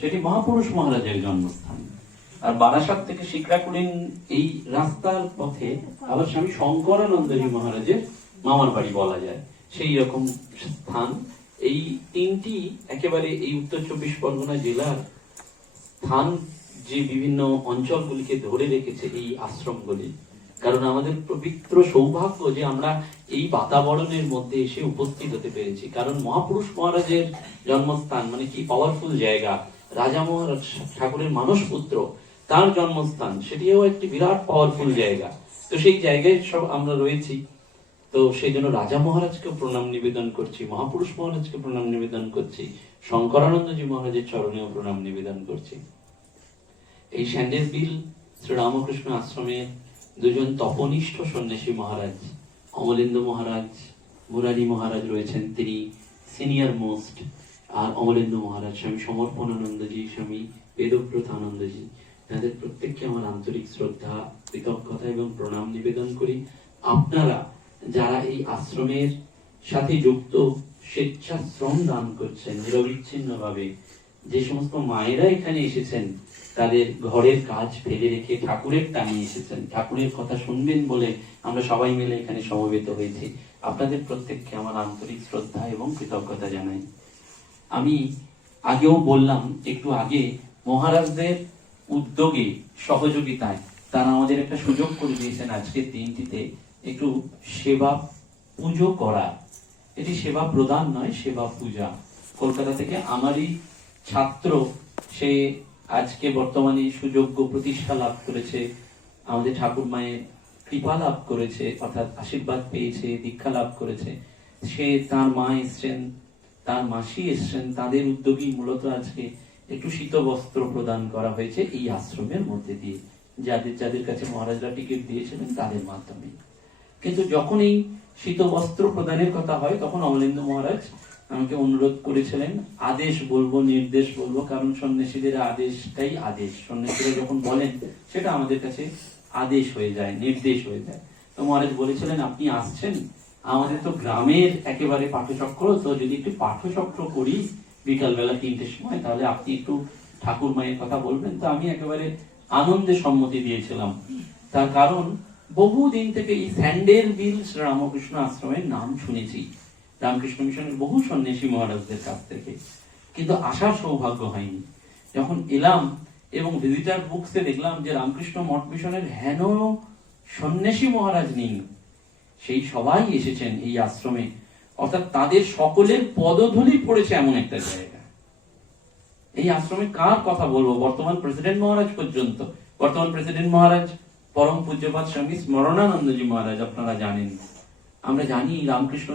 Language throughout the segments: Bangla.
সেটি মহাপুরুষ মহারাজের জন্মস্থান। আর বারাসাত থেকে শিকরাকুড়িন এই রাস্তার পথে আবার স্বামী শঙ্করানন্দজি মহারাজের মামার বাড়ি বলা যায়, সেই রকম স্থান। এই তিনটি একেবারে এই উত্তর চব্বিশ পরগনা জেলার স্থান যে বিভিন্ন অঞ্চলগুলিকে ধরে রেখেছে এই আশ্রমগুলি। কারণ আমাদের পবিত্র সৌভাগ্য যে আমরা এই বাতাবরণের মধ্যে এসে উপস্থিত হতে পেরেছি। কারণ মহাপুরুষ মহারাজের জন্মস্থান মানে কি পাওয়ারফুল জায়গা, রাজা মহারাজ ঠাকুরের মানস পুত্র তার জন্মস্থান, সেটিও একটি বিরাট পাওয়ারফুল জায়গা। তো সেই জায়গায় সব আমরা রয়েছি। তো সেই জন্য রাজা মহারাজকে প্রণাম নিবেদন করছি, মহাপুরুষ মহারাজকে প্রণাম নিবেদন করছি, শঙ্করানন্দজি মহারাজের চরণেও প্রণাম নিবেদন করছি। এই স্যান্ডেস বিল শ্রী রামকৃষ্ণ আশ্রমের দুজন তপনিষ্ঠ সন্ন্যাসী মহারাজ, অমলেন্দু মহারাজ, মুরারি মহারাজ রয়েছেন, তিনি সিনিয়র মোস্ট। আর অমলেন্দু মহারাজ, স্বামী সমর্পণানন্দজি, স্বামী বেদব্রত আনন্দজি, তাদের প্রত্যেককে আমার আন্তরিক শ্রদ্ধা, কৃতজ্ঞতা এবং প্রণাম নিবেদন করি। আপনারা যারা এই আশ্রমের সাথে যুক্ত, স্বেচ্ছাশ্রম দান করছেন নিরবিচ্ছিন্ন ভাবে, যে সমস্ত মায়েরা এখানে এসেছেন তাদের ঘরের কাজ ফেলে রেখে ঠাকুরের টানে এসেছেন, ঠাকুরের কথা শুনবেন বলে আমরা সবাই মিলে এখানে সমবেত হয়েছি, আপনাদের প্রত্যেককে আমার আন্তরিক শ্রদ্ধা এবং কৃতজ্ঞতা জানাই। আমি আগেও বললাম, একটু আগে মহারাজদের উদ্যোগে সহযোগিতায় তারা আমাদের একটা সুযোগ করে দিয়েছেন আজকের দিনটিতে একটু সেবা পুজো করা। এটি সেবা প্রদান নয়, সেবা পূজা। কলকাতা থেকে আমারই ছাত্র, সে আজকে বর্তমানে সুযোগ্য প্রতিষ্ঠা লাভ করেছে, আমাদের ঠাকুর মায়ের কৃপা লাভ করেছে, অর্থাৎ আশীর্বাদ পেয়েছে, দীক্ষা লাভ করেছে। সে, তার মা এসছেন, তার মাসি এসছেন, তাদের উদ্যোগী মূলত আজকে একটু শীত বস্ত্র প্রদান করা হয়েছে এই আশ্রমের মধ্যে দিয়ে, যাদের যাদের কাছে মহারাজরা টিকিট দিয়েছিলেন তাদের মাধ্যমে। কিন্তু যখন এই শীত বস্ত্র প্রদানের কথা হয় তখন অমলেন্দু মহারাজ আমাকে অনুরোধ করেছিলেন, আদেশ বলবো, নির্দেশ বলবো, কারণ সন্ন্যাসীদের আদেশটাই আদেশ। সন্ন্যাসীরা যখন বলেন সেটা আমাদের কাছে আদেশ হয়ে যায়, নির্দেশ হয়ে যায়। তো মহারাজ বলেছিলেন, আপনি আসছেন, আমাদের তো গ্রামের একেবারে পাঠচক্র, তো যদি একটু পাঠচক্র করি বিকালবেলা 3টের সময়, তাহলে আপনি একটু ঠাকুর মায়ের কথা বলবেন। তো আমি একেবারে আনন্দে সম্মতি দিয়েছিলাম। তার কারণ বহুদিন থেকে এই স্যান্ডেল বিল শ্রী রামকৃষ্ণ আশ্রমের নাম শুনেছি রামকৃষ্ণ মিশনের বহু সন্ন্যাসী মহারাজদের কাছ থেকে, কিন্তু আসার সৌভাগ্য হয়নি। যখন এলাম এবং ভিজিটার বুকসে দেখলাম যে রামকৃষ্ণ মঠ মিশনের হেন সন্ন্যাসী মহারাজ নেই, সেই সবাই এসেছেন এই আশ্রমে, অর্থাৎ তাদের সকলের পদধূলি পড়েছে এমন একটা জায়গা। এই আশ্রমে কার কথা বলবো, বর্তমান প্রেসিডেন্ট মহারাজ পর্যন্ত, বর্তমান প্রেসিডেন্ট মহারাজ পরম পূজ্যপাদ স্বামী স্মরণানন্দজি মহারাজ, আপনারা জানেন, আমরা জানি রামকৃষ্ণ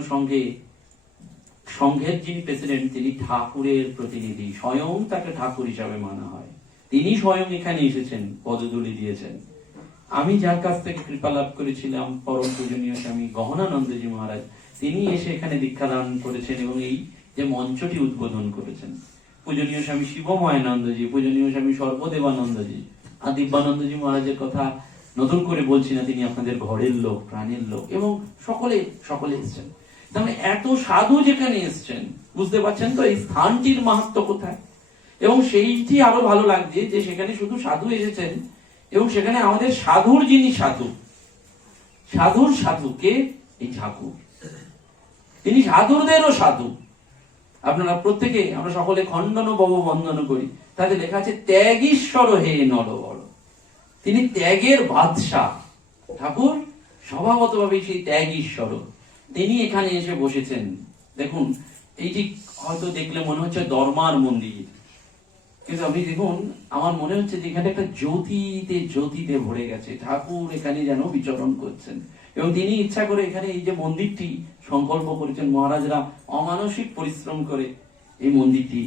সংঘের যিনি প্রেসিডেন্ট তিনি ঠাকুরের প্রতিনিধি, স্বয়ং তাকে ঠাকুর হিসাবে মানা হয়, তিনি স্বয়ং এখানে এসেছেন, পদধূলি দিয়েছেন। আমি যার কাছ থেকে কৃপা লাভ করেছিলাম পরম পূজনীয় স্বামী গহনানন্দজি মহারাজ, তিনি এসে এখানে দীক্ষা দান করেছেন এবং এই যে মঞ্চটি উদ্বোধন করেছেন। পূজনীয় স্বামী শিবময়ানন্দজি, পূজনীয় স্বামী সর্বদেবানন্দজি আর দিব্যানন্দজি মহারাজের কথা নতুন করে বলছি না, তিনি আপনাদের ঘরের লোক, প্রাণের লোক, এবং সকলে এসছেন। তাহলে এত সাধু যেখানে এসছেন, বুঝতে পারছেন তো এই স্থানটির মাহাত্ম্য কোথায়। এবং সেইটি আরো ভালো লাগছে যে সেখানে শুধু সাধু এসেছেন, এবং সেখানে আমাদের সাধুর যিনি সাধুকে এই ঠাকুর, তিনি সাধুদেরও সাধু। আপনারা প্রত্যেকে, আমরা সকলে খণ্ডন ভব বন্দন করি, তাতে লেখা আছে ত্যাগীশ্বর হে নরবর, তিনি ত্যাগের বাদশাহ। ঠাকুর স্বভাবতভাবে সেই ত্যাগীশ্বর, তিনি এখানে এসে বসেছেন। দেখুন, এইটি হয়তো দেখলে মনে হচ্ছে দরমার মন্দির, কিন্তু আপনি দেখুন, আমার মনে হচ্ছে যে এখানে একটা জ্যোতিতে ভরে গেছে, ঠাকুর এখানে যেন বিচরণ করছেন। এবং তিনি ইচ্ছা করে এখানে এই যে মন্দিরটি সংকল্প করেছেন, মহারাজরা অমানসিক পরিশ্রম করে এই মন্দিরটি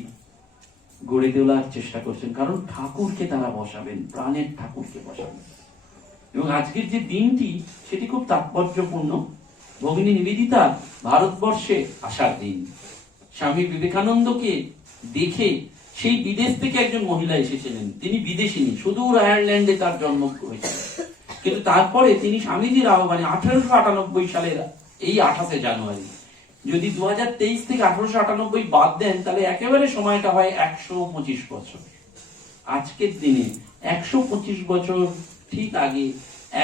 গড়ে তোলার চেষ্টা করছেন, কারণ ঠাকুরকে তারা বসাবেন, প্রাণের ঠাকুরকে বসাবেন। এবং আজকের যে দিনটি সেটি খুব তাৎপর্যপূর্ণ। ভগিনী নিবেদিতা ভারতবর্ষে আসার দিন, স্বামী বিবেকানন্দকে দেখে সেই বিদেশ থেকে একজন মহিলা এসেছিলেন, তিনি বিদেশিনী, সুদূর আয়ারল্যান্ডে তার জন্ম হয়েছিল, কিন্তু তারপরে তিনি স্বামীজির আহ্বানে 1898 সালের এই 28শে জানুয়ারি যদি 2023 থেকে 1898 বাদ দেন তাহলে একেবারে সময়টা হয় 125 বছর। আজকের দিনে 125 বছর ঠিক আগে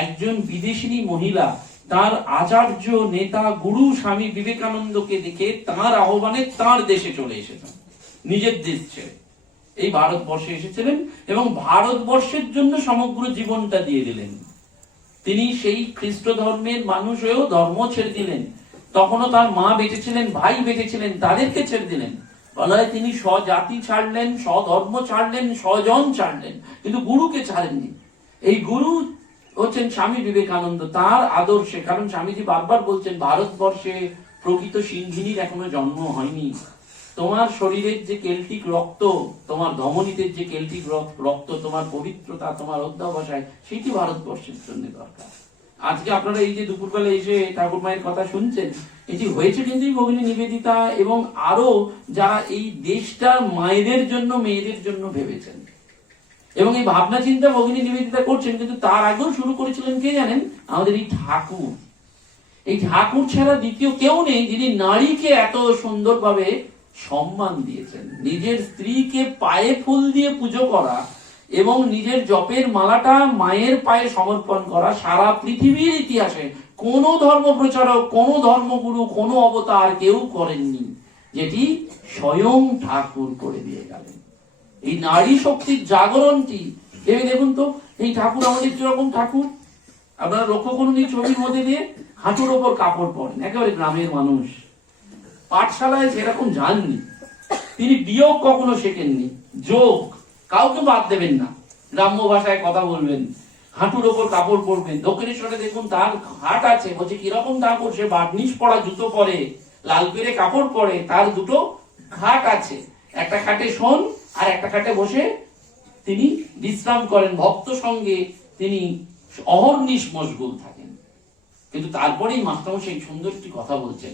একজন বিদেশিনী মহিলা তার আচার্য নেতা গুরু স্বামী বিবেকানন্দকে দেখে তার আহ্বানে তার দেশে চলে এসেছেন, নিজের দেশ ছেড়ে এই ভারতবর্ষে এসেছিলেন এবং ভারতবর্ষের জন্য সমগ্র জীবনটা দিয়ে দিলেন। তিনি সেই খ্রিস্ট ধর্মের মানুষ হয়েও ধর্ম ছেড়ে দিলেন। তখনও তার মা বেঁচে ছিলেন, ভাই বেঁচে ছিলেন, তাদেরকে ছেড়ে দিলেন। বলা হয় তিনি স্বজাতি ছাড়লেন, স্বধর্ম ছাড়লেন, স্বজন ছাড়লেন, কিন্তু গুরুকে ছাড়েননি। এই গুরু হচ্ছেন স্বামী বিবেকানন্দ। তার আদর্শে, কারণ স্বামীজি বারবার বলছেন ভারতবর্ষে প্রকৃত সিংহিনীর এখনো জন্ম হয়নি। তোমার শরীরের যে কেল্টিক রক্ত, তোমার ধমনীতে যে কেল্টিক রক্ত, তোমার পবিত্রতা, তোমার অধ্যবসায়, সেটি ভারতবর্ষের জন্য দরকার। আজকে আপনারা এই যে দুপুরবেলা এসে ঠাকুর মায়ের কথা শুনছেন, এটি হয়েছে কিন্তু ভগিনী নিবেদিতা এবং আরো যারা এই দেশটার মায়েদের জন্য, মেয়েদের জন্য ভেবেছেন এবং এই ভাবনা চিন্তা ভগিনী নিবেদিতা করছেন। কিন্তু তার আগেও শুরু করেছিলেন কে জানেন? আমাদের এই ঠাকুর। এই ঠাকুর ছাড়া দ্বিতীয় কেউ নেই যিনি নারীকে এত সুন্দরভাবে সম্মান দিয়েছেন। নিজের স্ত্রীকে পায়ে ফুল দিয়ে পুজো করা এবং নিজের জপের মালাটা মায়ের পায়ে সমর্পণ করা সারা পৃথিবীর ইতিহাসে কোন ধর্ম প্রচারক, কোন ধর্মগুরু, কোন অবতার কেউ করেননি, যেটি স্বয়ং ঠাকুর করে দিয়ে গেলেন। এই নারী শক্তির জাগরণটি ভেবে দেখুন তো। এই ঠাকুর আমাদের যেরকম ঠাকুর আপনারা লক্ষ্য করুন, এই ছবির মধ্যে দিয়ে হাঁটুর ওপর কাপড় পরেন, একেবারে গ্রামের মানুষ, পাঠশালায় সেরকম যাননি, তিনি বিয়োগ কখনো শেখেননি, যোগ কাউকে বাদ দেবেন না, গ্রাম্য ভাষায় কথা বলবেন, হাঁটুর ওপর কাপড় পরবেন। দক্ষিণেশ্বরে দেখুন তার হাট আছে, বলছে কিরকম ঠাকুর, সে বার্নিশ পরা জুতো পরে, লাল পেরে কাপড় পরে, তার দুটো খাট আছে, একটা খাটে শোন আর একটা খাটে বসে তিনি বিশ্রাম করেন, ভক্ত সঙ্গে তিনি অহর্নিশ মশগুল থাকেন। কিন্তু তারপরেই মাস্টারমশাই সুন্দর একটি কথা বলছেন,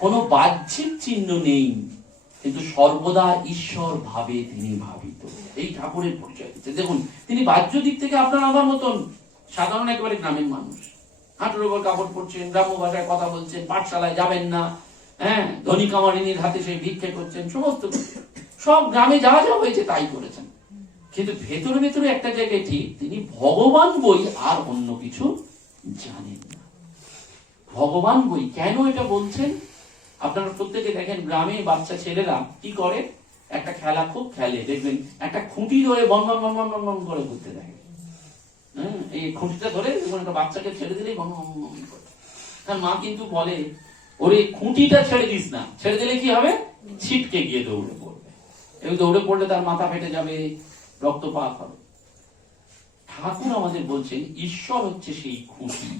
কোন বাহ্যিক চিহ্ন নেই, কিন্তু সর্বদা ঈশ্বর ভাবে তিনি ভাবিত। এই ঠাকুরের পরিচয় দিচ্ছে। দেখুন তিনি বাহ্য দিক থেকে আপনার আমার মতন সাধারণ একেবারে গ্রামের মানুষ, হাঁটুর ওপর কাপড় পরছেন, গ্রাম্য ভাষায় কথা বলছেন, পাঠশালায় যাবেন না, হ্যাঁ, ধনী কামারিনীর হাতে সেই ভিক্ষে করছেন, সমস্ত সব গ্রামে যা যা হয়েছে তাই করেছেন। কিন্তু ভেতরে ভেতরে একটা জায়গায় ঠিক, তিনি ভগবান বই আর অন্য কিছু জানেন না। ভগবান বই কেন এটা বলছেন? আপনারা প্রত্যেকে দেখেন গ্রামে বাচ্চা ছেলেরা কি করে, একটা খেলা খুব খেলে, দেখবেন একটা খুঁটি ধরে বন বন বন বন বন করে ঘুরতে থাকে। হ্যাঁ, এই খুঁটিটা ধরে একটা বাচ্চাকে ছেড়ে দিলেই বন বন বন করে। তার মা কিন্তু বলে, ওরে খুঁটিটা ছেড়ে দিস না, ছেড়ে দিলে কি হবে, ছিটকে গিয়ে দৌড়ে পড়বে, এবং দৌড়ে পড়লে তার মাথা ফেটে যাবে, রক্তপাত হবে। ঠাকুর আমাদের বলছেন ঈশ্বর হচ্ছে সেই খুঁটি।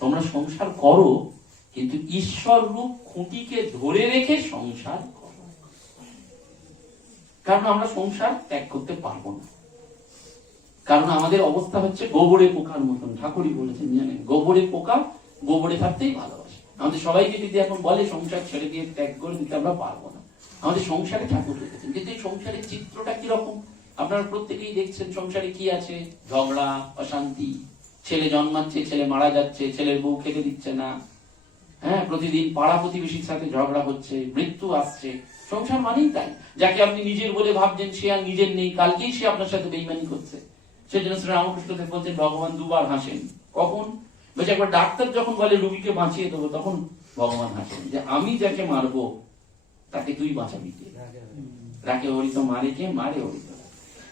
তোমরা সংসার করো, কিন্তু ঈশ্বর রূপ খুঁটিকে ধরে রেখে সংসার করো, কারণ আমরা সংসার ত্যাগ করতে পারবো না। কারণ আমাদের অবস্থা হচ্ছে গোবরে পোকার মতন। ঠাকুরই বলেছেন, জানেন, গোবরে পোকা গোবরে থাকতেই ভালোবাসে। আমাদের সবাইকে যদি এখন বলে সংসার ছেড়ে দিয়ে ত্যাগ করে দিতে, আমরা পারবো না। আমাদের সংসারে ঠাকুর রেখেছেন, কিন্তু এই সংসারের চিত্রটা কিরকম আপনারা প্রত্যেকেই দেখছেন। সংসারে কি আছে? ঝগড়া, অশান্তি, ছেলে জন্মাচ্ছে, ছেলে মারা যাচ্ছে, ছেলের বউ খেতে দিচ্ছে না, হ্যাঁ, প্রতিদিন পাড়া প্রতিবেশীর সাথে ঝগড়া হচ্ছে, মৃত্যু আসছে। সংসার মানেই তাই। যাকে আপনি নিজের বলে ভাবছেন সে আর নিজের নেই, কালকেই সে আপনার সাথে বেইমানি করছে। সেজন্য শ্রী রামকৃষ্ণদেব বলছেন ভগবান দুবার হাসেন। কখন? বলছে একবার ডাক্তার যখন বলে রুগীকে বাঁচিয়ে দেবো, তখন ভগবান হাসেন যে আমি যাকে মারবো তাকে তুই বাঁচাবি কে? রাকে হরিত মারে কে? মারে হরিত।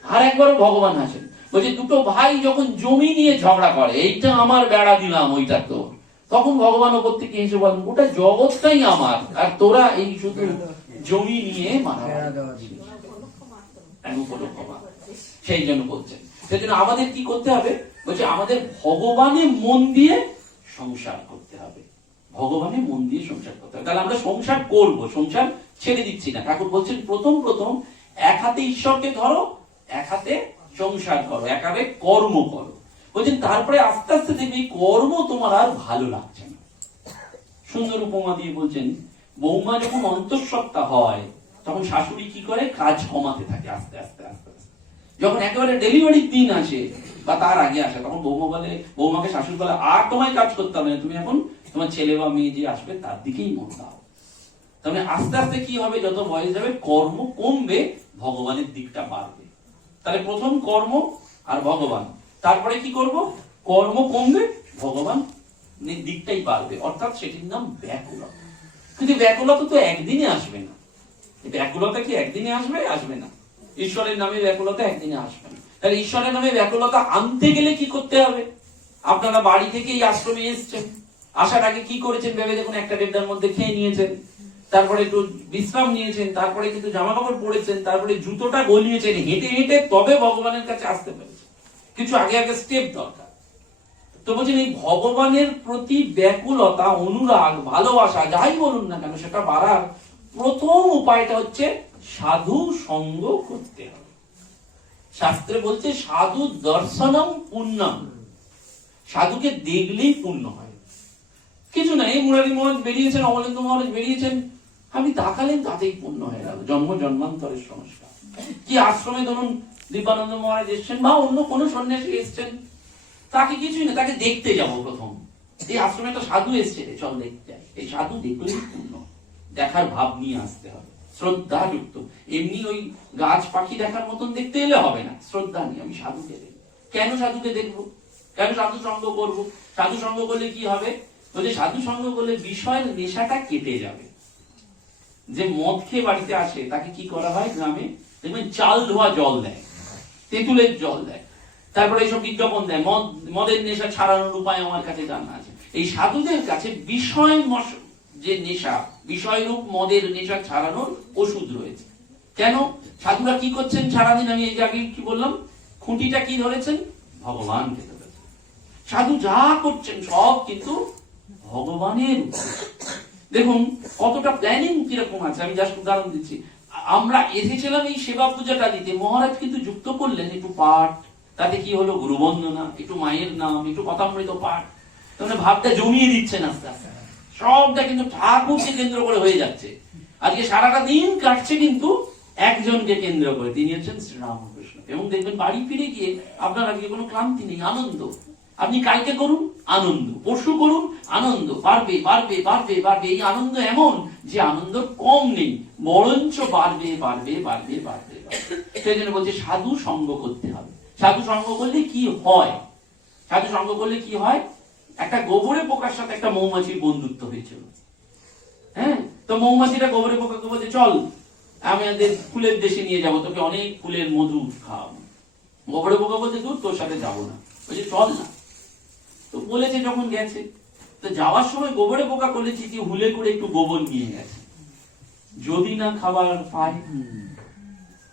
আর একবারও ভগবান হাসেন, বলছে দুটো ভাই যখন জমি নিয়ে ঝগড়া করে, এইটা আমার বেড়া দিলাম, ওইটা তোর, তখন ভগবান ওপর থেকে এসে বলেন ওটা জগৎটাই আমার, আর তোরা এই শুধু জমি নিয়ে মারামারি। সেই জন্য বলছেন, সেই জন্য আমাদের কি করতে হবে? বলছে আমাদের ভগবানে মন দিয়ে সংসার করতে হবে, ভগবানে মন দিয়ে সংসার করতে হবে। তাহলে আমরা সংসার করব, সংসার ছেড়ে দিচ্ছি না। ঠাকুর বলছেন প্রথম প্রথম এক হাতে ঈশ্বরকে ধরো, এক হাতে সংসার করো, এক হাতে কর্ম করো। বলছেন তারপরে আস্তে আস্তে দেখবি কর্ম তোমার আর ভালো লাগছে না। সুন্দর উপমা দিয়ে বলছেন, বৌমা যখন অন্তঃসত্ত্বা হয় তখন শাশুড়ি কি করে? কাজ কমাতে থাকে আস্তে আস্তে আস্তে আস্তে। যখন একেবারে ডেলিভারির দিন আসে বা তার আগে আসে, তখন বৌমাকে শাশুড়ি বলে আর তোমায় কাজ করতে হবে না, তুমি এখন তোমার ছেলে বা মেয়ে যে আসবে তার দিকেই মন দাও। তাহলে আস্তে আস্তে কি হবে, যত বয়স যাবে কর্ম কমবে, ভগবানের দিকটা বাড়বে। তাহলে প্রথম কর্ম আর ভগবান, তারপরে কি করব, কর্ম কমবে ভগবান দিকটাই বাড়বে, অর্থাৎ সেটির নাম ব্যাকুলতা। কিন্তু ব্যাকুলতা তো একদিনে আসবে না। ব্যাকুলতা কি একদিনে আসবে? আসবে না। ঈশ্বরের নামে ব্যাকুলতা একদিনে আসবে না। তাহলে ঈশ্বরের নামে ব্যাকুলতা আনতে গেলে কি করতে হবে? আপনারা বাড়ি থেকে এই আশ্রমে এসেছেন, আসার আগে কি করেছেন ভেবে দেখুন। একটা দেড়টার মধ্যে খেয়ে নিয়েছেন, তারপরে একটু বিশ্রাম নিয়েছেন, তারপরে কিন্তু জামা কাপড় পরেছেন, তারপরে জুতোটা গলিয়েছেন, হেঁটে হেঁটে তবে ভগবানের কাছে আসতে পেরেছেন। কিছু আগে আগে স্টেপ দরকার। তো বলছেন এই ভগবানের প্রতি ব্যাকুলতা, অনুরাগ, ভালোবাসা যাই বলুন না কেন, সেটা বাড়ার প্রথম উপায়টা হচ্ছে সাধু সঙ্গ করতে হবে। শাস্ত্রে বলছে সাধু দর্শনম পুণ্যম, সাধুকে দেখলেই পুণ্য হয়। কিছু না, এই মুরারি মহারাজ বেরিয়েছেন, অমলেন্দু মহারাজ বেরিয়েছেন, আপনি তাকালেন তাতেই পুণ্য হয়ে গেল, জন্ম জন্মান্তরের সংস্কার। কি আশ্রমে ধরুন দীপানন্দ মহারাজ এসছেন বা অন্য কোন সন্ন্যাসী এসছেন, তাকে কিছুই না, তাকে দেখতে যাবো প্রথম, এই আশ্রমে একটা সাধু এসছে, চল দেখতে যাই। এই সাধু দেখলেই পুণ্য, দেখার ভাব নিয়ে আসতে হবে, শ্রদ্ধা যুক্ত। এমনি ওই গাছ পাখি দেখার মতন দেখতে এলে হবে না, শ্রদ্ধা নিয়ে আমি সাধুকে দেখব। কেন সাধুকে দেখবো? কেন সাধু সঙ্গ করবো? সাধু সঙ্গ করলে কি হবে? বলছে সাধু সঙ্গ করলে বিষয়ের নেশাটা কেটে যাবে। যে মদ খেয়ে বাড়িতে আসে তাকে কি করা হয় গ্রামে, দেখবেন চাল ধোয়া জল দেয়, তেঁতুলের জল দেয়, তারপরে এইসব বিজ্ঞাপন দেয়, মদের নেশা ছাড়ানোর উপায় আমার কাছে জানা আছে। এই সাধুদের কাছে বিষয় যে নেশা, বিষয়রূপ মদের নেশা ছাড়ানোর ওষুধ রয়েছে। কেন? সাধুরা কি করছেন সারাদিন? আমি এই যে আগে কি বললাম, খুঁটিটা কি ধরেছেন? ভগবানকে ধরেছেন। সাধু যা করছেন সব কিন্তু ভগবানের। দেখুন কতটা প্ল্যানিং কিরকম আছে, আমি জাস্ট উদাহরণ দিচ্ছি। আমরা এসেছিলাম এই সেবা পূজাটা দিতে, মহারাজ কিন্তু যুক্ত করলেন একটু পাঠ, তাতে কি হলো গুরুবন্দনা, একটু মায়ের নাম, একটু কথামৃত পাঠ, তাহলে ভাবটা জমিয়ে দিচ্ছেন আস্তে আস্তে, সবটা কিন্তু ঠাকুরকে কেন্দ্র করে হয়ে যাচ্ছে। আজকে সারাটা দিন কাটছে কিন্তু একজনকে কেন্দ্র করে, তিনি হচ্ছেন শ্রীরামকৃষ্ণ। এবং দেখবেন বাড়ি ফিরে গিয়ে আপনার আজকে কোনো ক্লান্তি নেই, আনন্দ। আপনি কালকে করুন আনন্দ, পরশু করুন আনন্দ, বাড়বে বাড়বে বাড়বে বাড়বে। এই আনন্দ এমন যে আনন্দ কম নেই, বরঞ্চ বাড়বে বাড়বে বাড়বে বাড়বে। সেই জন্য বলছে সাধু সঙ্গ করতে হবে। সাধু সঙ্গ করলে কি হয়? সাধু সঙ্গ করলে কি হয়? একটা গোবরে পোকার সাথে একটা মৌমাছির বন্ধুত্ব হয়েছিল। হ্যাঁ, তো মৌমাছিটা গোবরে পোকাকে বলছে চল আমাদের ফুলের দেশে নিয়ে যাবো, তোকে অনেক ফুলের মধু খাওয়াবো। গোবরে পোকা বলছে দূর, তোর সাথে যাবো না। বলছে চল না। তো বলেছে যখন গেছে, তো যাওয়ার সময় গোবরে পোকা করেছে কি, হুলে করে একটু গোবর নিয়ে গেছে, যদি না খাবার পাই।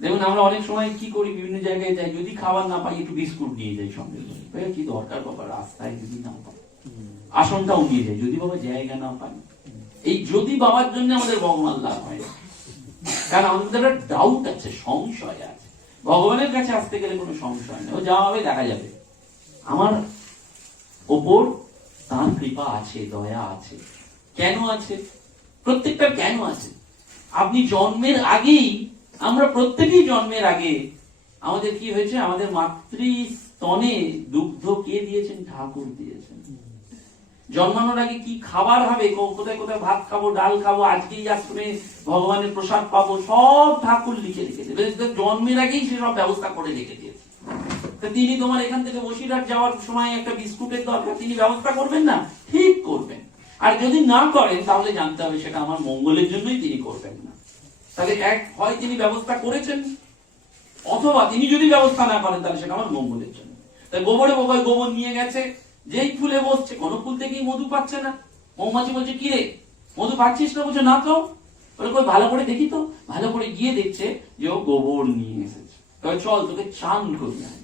দেখুন আমরা অনেক সময় কি করি, বিভিন্ন জায়গায় যাই, যদি খাবার না পাই একটু বিস্কুট নিয়ে যাই সঙ্গে করে। কি দরকার বাবা, রাস্তায় যদি না পাই, আসনটাও নিয়ে যাই, যদি বাবা জায়গা না পাই। এই যদি বাবার জন্য আমাদের ভগবান লাভ হয়, কারণ আমাদের একটা ডাউট আছে, সংশয় আছে। ভগবানের কাছে আসতে গেলে কোনো সংশয় নেই, ও যা হবে দেখা যাবে। আমার ওপর তার কৃপা আছে, দয়া আছে। কেন আছে? প্রত্যেকটা কেন আছে। আপনি জন্মের আগেই, আমরা প্রত্যেকেই জন্মের আগে আমাদের কি হয়েছে, আমাদের মাতৃস্তনে দুগ্ধ কে দিয়েছেন? ঠাকুর দিয়েছেন। জন্মানোর আগে কি খাবার হবে, কোথায় কোথায় ভাত খাবো, ডাল খাবো, আজকেই আশ্রমে ভগবানের প্রসাদ পাবো, সব ঠাকুর লিখে রেখেছে। জন্মের আগেই সে সব ব্যবস্থা করে রেখে দিয়েছে। তিনি তোমার এখান থেকে বসিরহাট যাওয়ার সময় একটা বিস্কুটের দরকার, তিনি ব্যবস্থা করবেন না? ঠিক করবেন। আর যদি না করেন তাহলে জানতে হবে সেটা আমার মঙ্গলের জন্যই তিনি করবেন না। তাহলে এক হয় তিনি ব্যবস্থা করেছেন, অথবা তিনি যদি ব্যবস্থা না করেন তাহলে সেটা আমার মঙ্গলের জন্য। তাই গোবরে বোকায় গোবর নিয়ে গেছে, যেই ফুলে বসছে কোনো ফুল থেকেই মধু পাচ্ছে না। মৌমাছি বলছে কি রে মধু পাচ্ছিস না? বলছে না তো। বলে কই ভালো করে দেখি তো। ভালো করে গিয়ে দেখছে যে ও গোবর নিয়ে এসেছে। তবে চল তোকে চান করি আনি,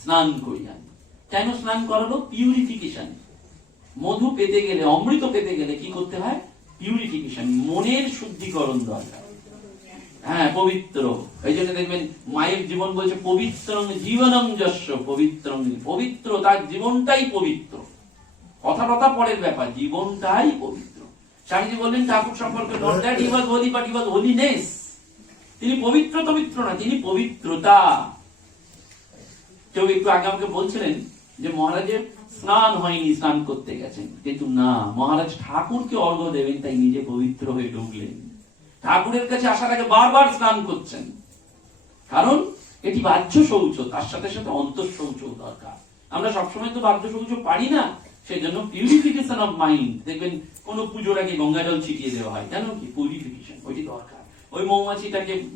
স্নান করি আনি। কেন স্নান করালো? পিউরিফিকেশন। মধু পেতে গেলে, অমৃত পেতে গেলে কি করতে হয়? পিউরিফিকেশন, মনের শুদ্ধিকরণ দরকার। হ্যাঁ, পবিত্র। এই জন্য দেখবেন মায়ের জীবন বলছে পবিত্রং জীবনং যস্য পবিত্রং, পবিত্র তার জীবনটাই পবিত্র। কথা কথা পরের ব্যাপার, জীবনটাই পবিত্র। স্বামীজি বললেন ঠাকুর সম্পর্কে, not that he was holy but he was holiness. তিনি পবিত্র পবিত্র না, তিনি পবিত্রতা। কেউ একটু আগে আমাকে বলছিলেন যে মহারাজের স্নান হয়নি, স্নান করতে গেছেন, কিন্তু না, মহারাজ ঠাকুরকে অর্ঘ্য দেবেন তাই নিজে পবিত্র হয়ে ঢুকলেন, ঠাকুরের কাছে আসার আগে বারবার স্নান করছেন, কারণ এটি বাহ্য শৌচ, তার সাথে সাথে অন্তর শৌচ দরকার। আমরা সবসময় তো বাহ্য শৌচ পারি না, সেই জন্য পিউরিফিকেশন অফ মাইন্ড, দেখবেন কোন পুজোর আগে গঙ্গা জল ছিটিয়ে দেওয়া হয়, কেন কি? পিউরিফিকেশন, ওইটি দরকার। ওই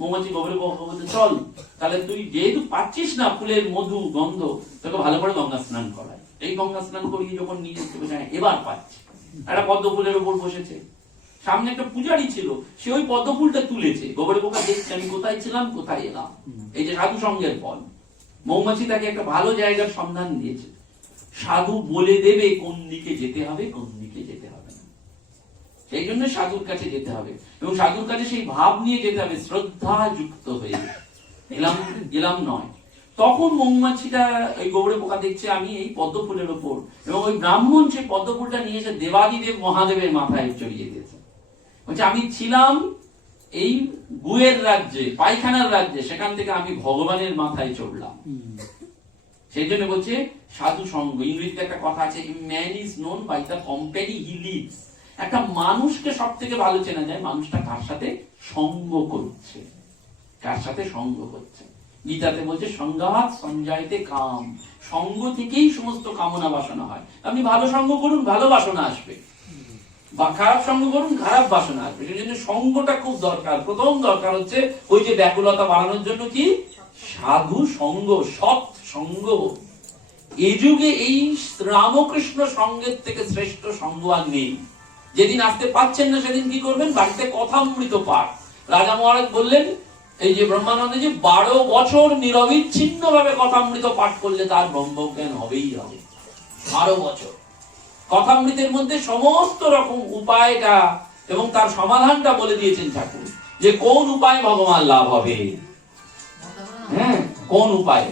মৌমাছি গোবরে বলতে চল, তাহলে তুই যেহেতু পাচ্ছিস না ফুলের মধু গন্ধ, তোকে ভালো করে গঙ্গা স্নান করায়। এই গঙ্গা স্নান করিয়ে যখন নিয়ে এবার পাচ্ছি, একটা পদ্ম ফুলের উপর বসেছে, সামনে একটা পূজারি ছিল, সে ওই পদ্ম ফুলটা তুলেছে, গোবরে পোকা দেখছে আমি কোথায় ছিলাম কোথায় এলাম, এই যে সাধু সঙ্গের ফল। মৌমাছি তাকে একটা ভালো জায়গার সন্ধান দিয়েছে, সাধু বলে দেবে কোন দিকে যেতে হবে কোন দিকে যেতে হবে না, সেই জন্য সাধুর কাছে যেতে হবে, এবং সাধুর কাছে সেই ভাব নিয়ে যেতে হবে, শ্রদ্ধা যুক্ত হয়ে গেলাম নয়। তখন মৌমাছিটা ওই গোবরে পোকা দেখছে আমি এই পদ্ম ফুলের ওপর, এবং ওই ব্রাহ্মণ সেই পদ্ম ফুলটা নিয়ে এসে দেবাদিদেব মহাদেবের মাথায় চড়িয়ে দিয়েছে, বলছে আমি ছিলাম এই গুয়ের রাজ্যে, পায়খানার রাজ্যে, সেখান থেকে আমি ভগবানের মাথায় চড়লাম। সেই জন্য বলছে সাধু সঙ্গ। ইংরেজিতে একটা কথা আছে, man is known by the company he lives. একটা মানুষকে সব থেকে ভালো চেনা যায় মানুষটা কার সাথে সঙ্গ করছে, কার সাথে সঙ্গ করছে। গীতাতে বলছে সঙ্গাৎ সঞ্জায়তে কাম, সঙ্গ থেকেই সমস্ত কামনা বাসনা হয়। আপনি ভালো সঙ্গ করুন, ভালো বাসনা আসবে, বা খারাপ সঙ্গ করুন, খারাপ বাসনা আসবে। সেই জন্য সঙ্গটা খুব দরকার। প্রথম দরকার হচ্ছে ওই যে ব্যাকুলতা বাড়ানোর জন্য কি? সাধু সঙ্গ, সৎ সঙ্গ। এই যুগে এই রামকৃষ্ণ সঙ্গের থেকে শ্রেষ্ঠ সঙ্গ আর নেই। যেদিন আসতে পাচ্ছেন না সেদিন কি করবেন? বাড়িতে কথামৃত পাঠ। রাজা মহারাজ বললেন এই যে ব্রহ্মানন্দ যে 12 বছর নিরবিচ্ছিন্ন ভাবে কথামৃত পাঠ করলে তার ব্রহ্মজ্ঞান হবেই হবে। 12 বছর কথামৃতের মধ্যে সমস্ত রকম উপায়টা এবং তার সমাধানটা বলে দিয়েছেন ঠাকুর, যে কোন উপায় ভগবান লাভ হবে, হ্যাঁ কোন উপায়।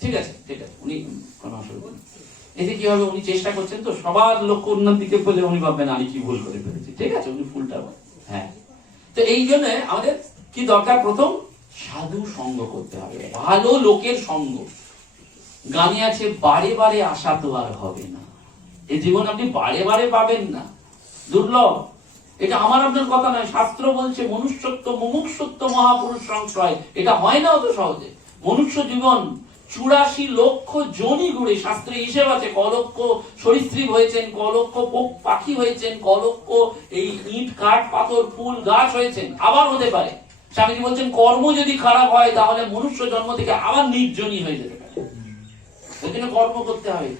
ঠিক আছে, ঠিক আছে, উনি কোনো অসুবিধা নেই। এতে কি হবে? উনি চেষ্টা করছেন তো সবার লক্ষ্য উন্নতিকে বলে উনি ভাববেন আমি কি ভুল করে ফেলেছি। ঠিক আছে, উনি ফুলটা, হ্যাঁ। তো এই জন্য আমাদের কি দরকার? প্রথম সাধু সঙ্গ করতে হবে, ভালো লোকের সঙ্গ। গানে আছে বারে বারে আশা তো আর হবে না, এই জীবন আপনি বারে বারে পাবেন না, দুর্লভ। এটা আমার আপনার কথা নয়, শাস্ত্র বলছে মনুষ্যত্ব মুমুক্ষুত্ব মহাপুরুষ সংশ্রয়, এটা হয় না অত সহজে। মনুষ্য জীবন 84 লক্ষ জনি ঘুরে, শাস্ত্রে হিসেব আছে, কলক্ষ সরীসৃপ হয়েছেন, কলক্ষ পাখি হয়েছেন, কলক্ষ এই ইট কাঠ পাথর ফুল গাছ হয়েছেন, আবার হতে পারে। স্বামীজি বলছেন কর্ম যদি খারাপ হয় তাহলে মনুষ্য জন্ম থেকে আবার নির্জনী হয়ে যেতে পারে। ওই জন্য কর্ম করতে হবে।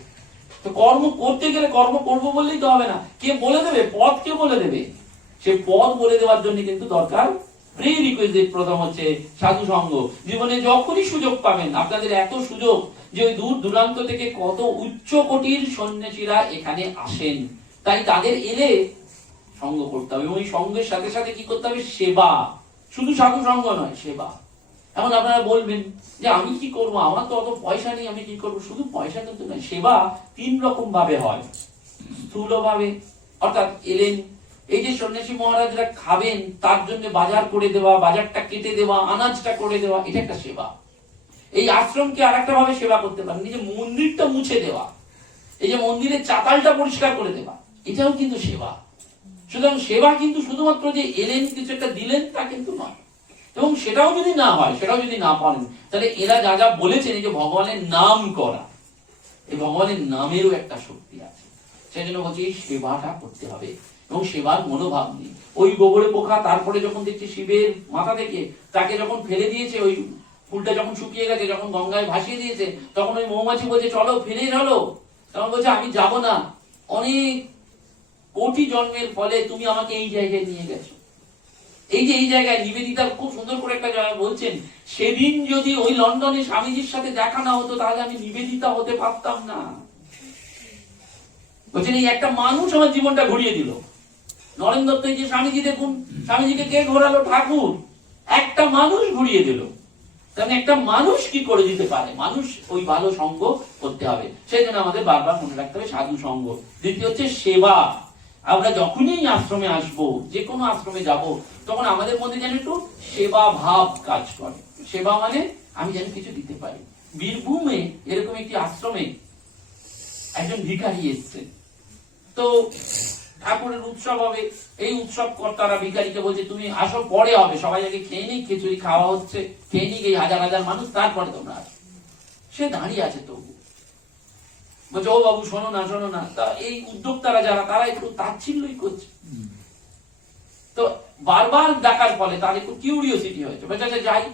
তো কর্ম করতে গেলে কর্ম করবো বললেই তো হবে না, কে বলে দেবে? পথ কে বলে দেবে? সে পথ বলে দেওয়ার জন্য কিন্তু দরকার প্রিরিকুইজিট। প্রথম হচ্ছে সাধু সঙ্গ। জীবনে যখনই সুযোগ পাবেন, আপনাদের এত সুযোগ যে ওই দূর দূরান্ত থেকে কত উচ্চ কোটির সন্ন্যাসীরা এখানে আসেন, তাই তাদের এলে সঙ্গ করতে হবে। ওই সঙ্গের সাথে সাথে কি করতে হবে? সেবা। শুধু সাধু সঙ্গ নয়, সেবা। এখন আপনারা বলবেন যে আমি কি করবো, আমার তো অত পয়সা নেই, আমি কি করবো? শুধু পয়সা কিন্তু নয়, সেবা 3 রকম ভাবে হয়। স্থূল ভাবে, অর্থাৎ এলেন, এই যে সন্ন্যাসী মহারাজরা খাবেন তার জন্য বাজার করে দেওয়া, বাজারটা কেটে দেওয়া, আনাজটা করে দেওয়া, এটা একটা সেবা। এই আশ্রমকে আর একটা ভাবে সেবা করতে পারেন, এই যে মন্দিরটা মুছে দেওয়া, এই যে মন্দিরের চাতালটা পরিষ্কার করে দেওয়া, এটাও কিন্তু সেবা। সুতরাং সেবা কিন্তু শুধুমাত্র যে এলেন কিছু একটা দিলেন তা কিন্তু নয়। এবং সেটাও যদি না হয়, সেটাও যদি না পারেন, তাহলে এরা যা যা বলেছেন এই যে ভগবানের নাম করা, এই ভগবানের নামেরও একটা শক্তি আছে। সেই জন্য বলছি এই সেবাটা করতে হবে এবং সেবার মনোভাব নিয়ে। ওই গোবরে পোকা তারপরে যখন দেখছি শিবের মাথা থেকে তাকে যখন ফেলে দিয়েছে, ওই ফুলটা যখন শুকিয়ে গেছে, যখন গঙ্গায় ভাসিয়ে দিয়েছে, তখন ওই মৌমাছি বলছে চলো ফিরে চলো। তখন বলছে আমি যাব না, অনেক কোটি জন্মের ফলে তুমি আমাকে এই জায়গায় নিয়ে গেছো। এই যে এই জায়গায় নিবেদিতা খুব সুন্দর করে একটা জায়গায় বলছেন, সেদিন যদি ওই লন্ডনে স্বামীজির সাথে দেখা না হতো তাহলে আমি নিবেদিতা হতে পারতাম না। বলছেন এই একটা মানুষ আমার জীবনটা ঘুরিয়ে দিল। নরেন দত্ত, যে স্বামীজি দেখুন, স্বামীজিকে কে ঘোরালো? ঠাকুর। একটা মানুষ ঘুরিয়ে দিল। তাহলে একটা মানুষ কি করে দিতে পারে? মানুষ ওই ভালো সঙ্গ করতে হবে। সেই জন্য আমাদের বারবার মনে রাখতে হবে সাধু সঙ্গ। দ্বিতীয় হচ্ছে সেবা। আমরা যখনই আশ্রমে আসবো, যে কোনো আশ্রমে যাব, তখন আমাদের মধ্যে যেন একটু সেবা ভাব কাজ করে। সেবা মানে আমি যেন কিছু দিতে পারি। বীরভূমে এরকম একটি আশ্রমে একজন ভিখারি এসছে। তো ঠাকুরের উৎসব হবে, এই উৎসব কর্তারা ভিখারিকে বলছে তুমি আসো, পরে হবে, সবাই আগে খেয়ে নিক, খিচুড়ি খাওয়া হচ্ছে, খেয়ে নিক এই হাজার হাজার মানুষ, তারপরে তোমরা আসো। সে দাঁড়িয়ে আছে তবু, বলছে ও বাবু শোনো না শোনো না। তা এই উদ্যোক্তারা যারা, তারা একটু তাচ্ছিল্যই করছে। তো বারবার ডাকার ফলে তার একটু কিউরিওসিটি হয়েছে, বলছে আচ্ছা যাই।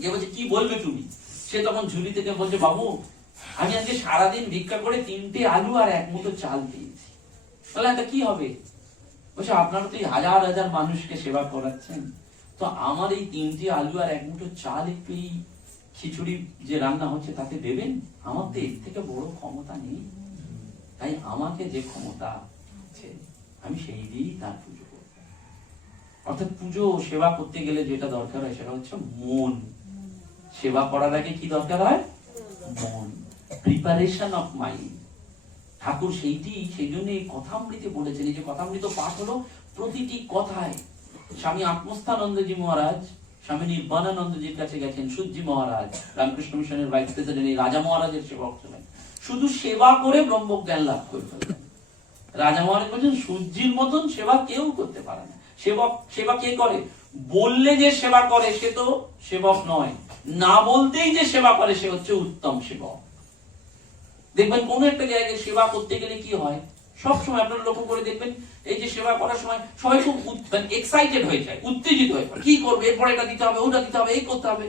যে বলছে কি বলবে তুমি? সে তখন ঝুলি থেকে বলছে বাবু আমি আজকে সারাদিন ভিক্ষা করে 3টে আলু আর 1 মুঠো চাল দিয়েছি। বলে এটা কি হবে? বলছে আপনারা তো এই হাজার হাজার মানুষকে সেবা করাচ্ছেন, তো আমার এই 3টে আলু আর 1 মুঠো চাল একটু এই খিচুড়ি যে রান্না হচ্ছে তাতে দেবেন? আমার তো এর থেকে বড় ক্ষমতা নেই, তাই আমাকে যে ক্ষমতা আছে আমি সেই দিয়েই তার পুজো করব। অর্থাৎ পুজো সেবা করতে গেলে যেটা দরকার হয় সেটা হচ্ছে মন। সেবা করার আগে কি দরকার হয়? মন, প্রিপারেশন অফ মাইন্ড। ঠাকুর সেই জন্য এই কথামৃতে বলেছেন। এই যে কথামৃত পাঠ হলো, প্রতিটি কথায় স্বামী আত্মস্থানন্দজি মহারাজ স্বামী নির্বাণানন্দজির কাছে গেছেন, সূর্যজি মহারাজ রামকৃষ্ণ মিশনের ভাইস প্রেসিডেন্ট, এই রাজা মহারাজের সেবক ছিলেন, শুধু সেবা করে ব্রহ্মজ্ঞান লাভ করে ফেললেন। রাজা মহারাজ বলছেন সূর্যির মতন সেবা কেউ করতে পারে না। সেবা কে করে? বললে যে সেবা করে সে তো সেবক নয়, না বলতেই যে সেবা করে সে হচ্ছে উত্তম সেবক। দেখবেন কোন একটা জায়গায় সেবা করতে গেলে কি হয়, সবসময় আপনারা লক্ষ্য করে দেখবেন, এই যে সেবা করার সময় সবাই খুব এক্সাইটেড হয়ে যায়, উত্তেজিত হয়ে পড়ে, কি করবে এরপরে, এটা দিতে হবে, ওটা দিতে হবে, এই করতে হবে।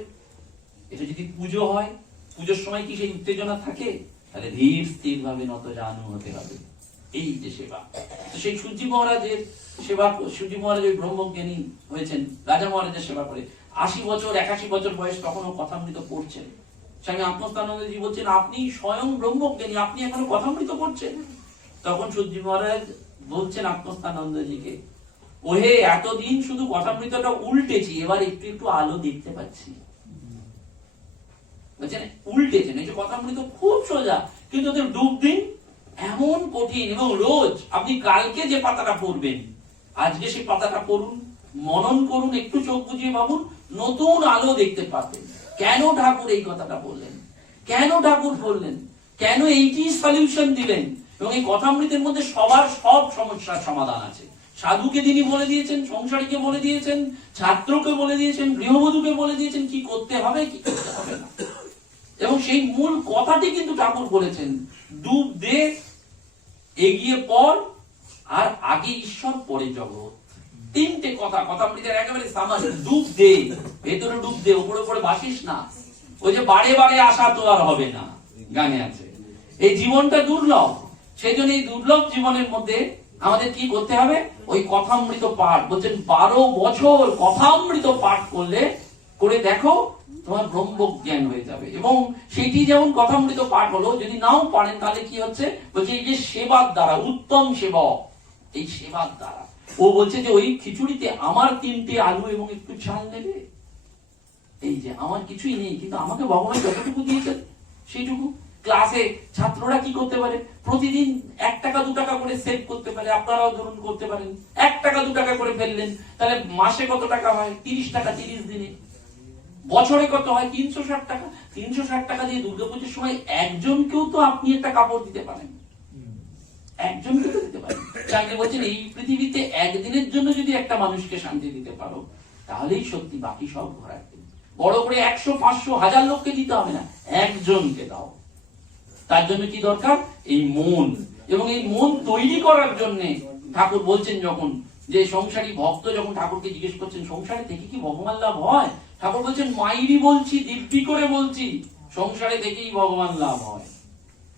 এটা যদি পুজো হয়, পুজোর সময় কি সেই উত্তেজনা থাকে? তাহলে ধীর স্থির ভাবে নত জানু হতে হবে। এই যে সেবা, তো সেই সূর্যি মহারাজের সেবা, সূর্যি মহারাজ ওই ব্রহ্মজ্ঞানী হয়েছেন, রাজা মহারাজের সেবা করে 80 বছর 81 বছর বয়স, তখনও কথামৃত পড়ছেন। স্বামী আত্মস্থানন্দজি বলছেন আপনি স্বয়ং ব্রহ্মজ্ঞানী, আপনি এখনো কথামৃত পড়ছেন? তখন সূর্যি মহারাজ বলছেন আত্মস্থানন্দজিকে, ওহে এতদিন শুধু কথামৃতটা উল্টেছি, এবার একটু একটু আলো দেখতে পাচ্ছি। বলছেন উল্টেছেন, এই যে কথামৃত খুব সোজা, কিন্তু ওদের ডুব দিন এমন কঠিন। এবং রোজ আপনি কালকে যে পাতাটা পড়বেন, আজকে সেই পাতাটা পড়ুন, মনন করুন, একটু চোখ বুজিয়ে ভাবুন, নতুন আলো দেখতে পাবেন। কেন ঠাকুর এই কথাটা বললেন, কেন ঠাকুর বললেন, কেন এইটি সলিউশন দিলেন? এবং এই কথামৃতের মধ্যে সবার সব সমস্যার সমাধান আছে। সাধুকে তিনি বলে দিয়েছেন, সংসারীকে বলে দিয়েছেন, ছাত্রকে বলে দিয়েছেন, গৃহবধূকে বলে দিয়েছেন কি করতে হবে কি করতে হবে না। এবং সেই মূল কথাটি কিন্তু ঠাকুর বলেছেন, ডুব দে, এগিয়ে পড়, আর আগে ঈশ্বর পরে জগৎ। 3টে কথা কথামৃতের একেবারে সামান্য। ডুব দে, ভেতরে ডুব দে, উপরে উপরে ভাসিস না। ওই যে বারে বারে আসা তো আর হবে না, গানে আছে। এই জীবনটা দুর্লভ, সেই জন্য এই দুর্লভ জীবনের মধ্যে আমাদের কি করতে হবে? ওই কথামৃত পাঠ। বলছেন 12 বছর কথামৃত পাঠ করলে, করে দেখো তোমার ব্রহ্মজ্ঞান হয়ে যাবে। এবং সেটি যেমন কথামৃত পাঠ হলো, যদি নাও পারেন তাহলে কি হচ্ছে? বলছে এই যে সেবার দ্বারা, উত্তম সেবক, এই সেবার দ্বারা ও বলছে যে ওই খিচুড়িতে আমার 3টে আলু এবং একটু চাল নেবে। এই যে আমার কিছুই নেই, কিন্তু আমাকে ভগবান যতটুকু দিয়েছেন সেইটুকু। ক্লাসে ছাত্ররা কি করতে পারে? প্রতিদিন 1 টাকা 2 টাকা করে সেভ করতে পারে। আপনারাও ধরুন করতে পারেন, 1 টাকা 2 টাকা করে ফেললেন, তাহলে মাসে কত টাকা হয়? 30 টাকা 30 দিনে। বছরে কত হয়? 360 টাকা। 360 টাকা দিয়ে দুর্গাপুজোর সময় একজনকেও তো আপনি একটা কাপড় দিতে পারেন, একজনকে তো দিতে পারেন। চাকরি বলছেন এই পৃথিবীতে একদিনের জন্য যদি একটা মানুষকে শান্তি দিতে পারো, তাহলেই সত্যি বাকি সব ঘোরার। বড় করে 100 500 1000 লোককে দিতে হবে না, একজনকে দাও। তার জন্য কি দরকার? এই মন। এবং এই মন তৈরি করার জন্য ঠাকুর বলছেন, যখন যে সংসারী ভক্ত যখন ঠাকুরকে জিজ্ঞেস করছেন সংসারে থেকে কি ভগবান লাভ হয়, ঠাকুর বলছেন মাইরি বলছি, দিব্যি করে বলছি, সংসারে থেকেই ভগবান লাভ হয়।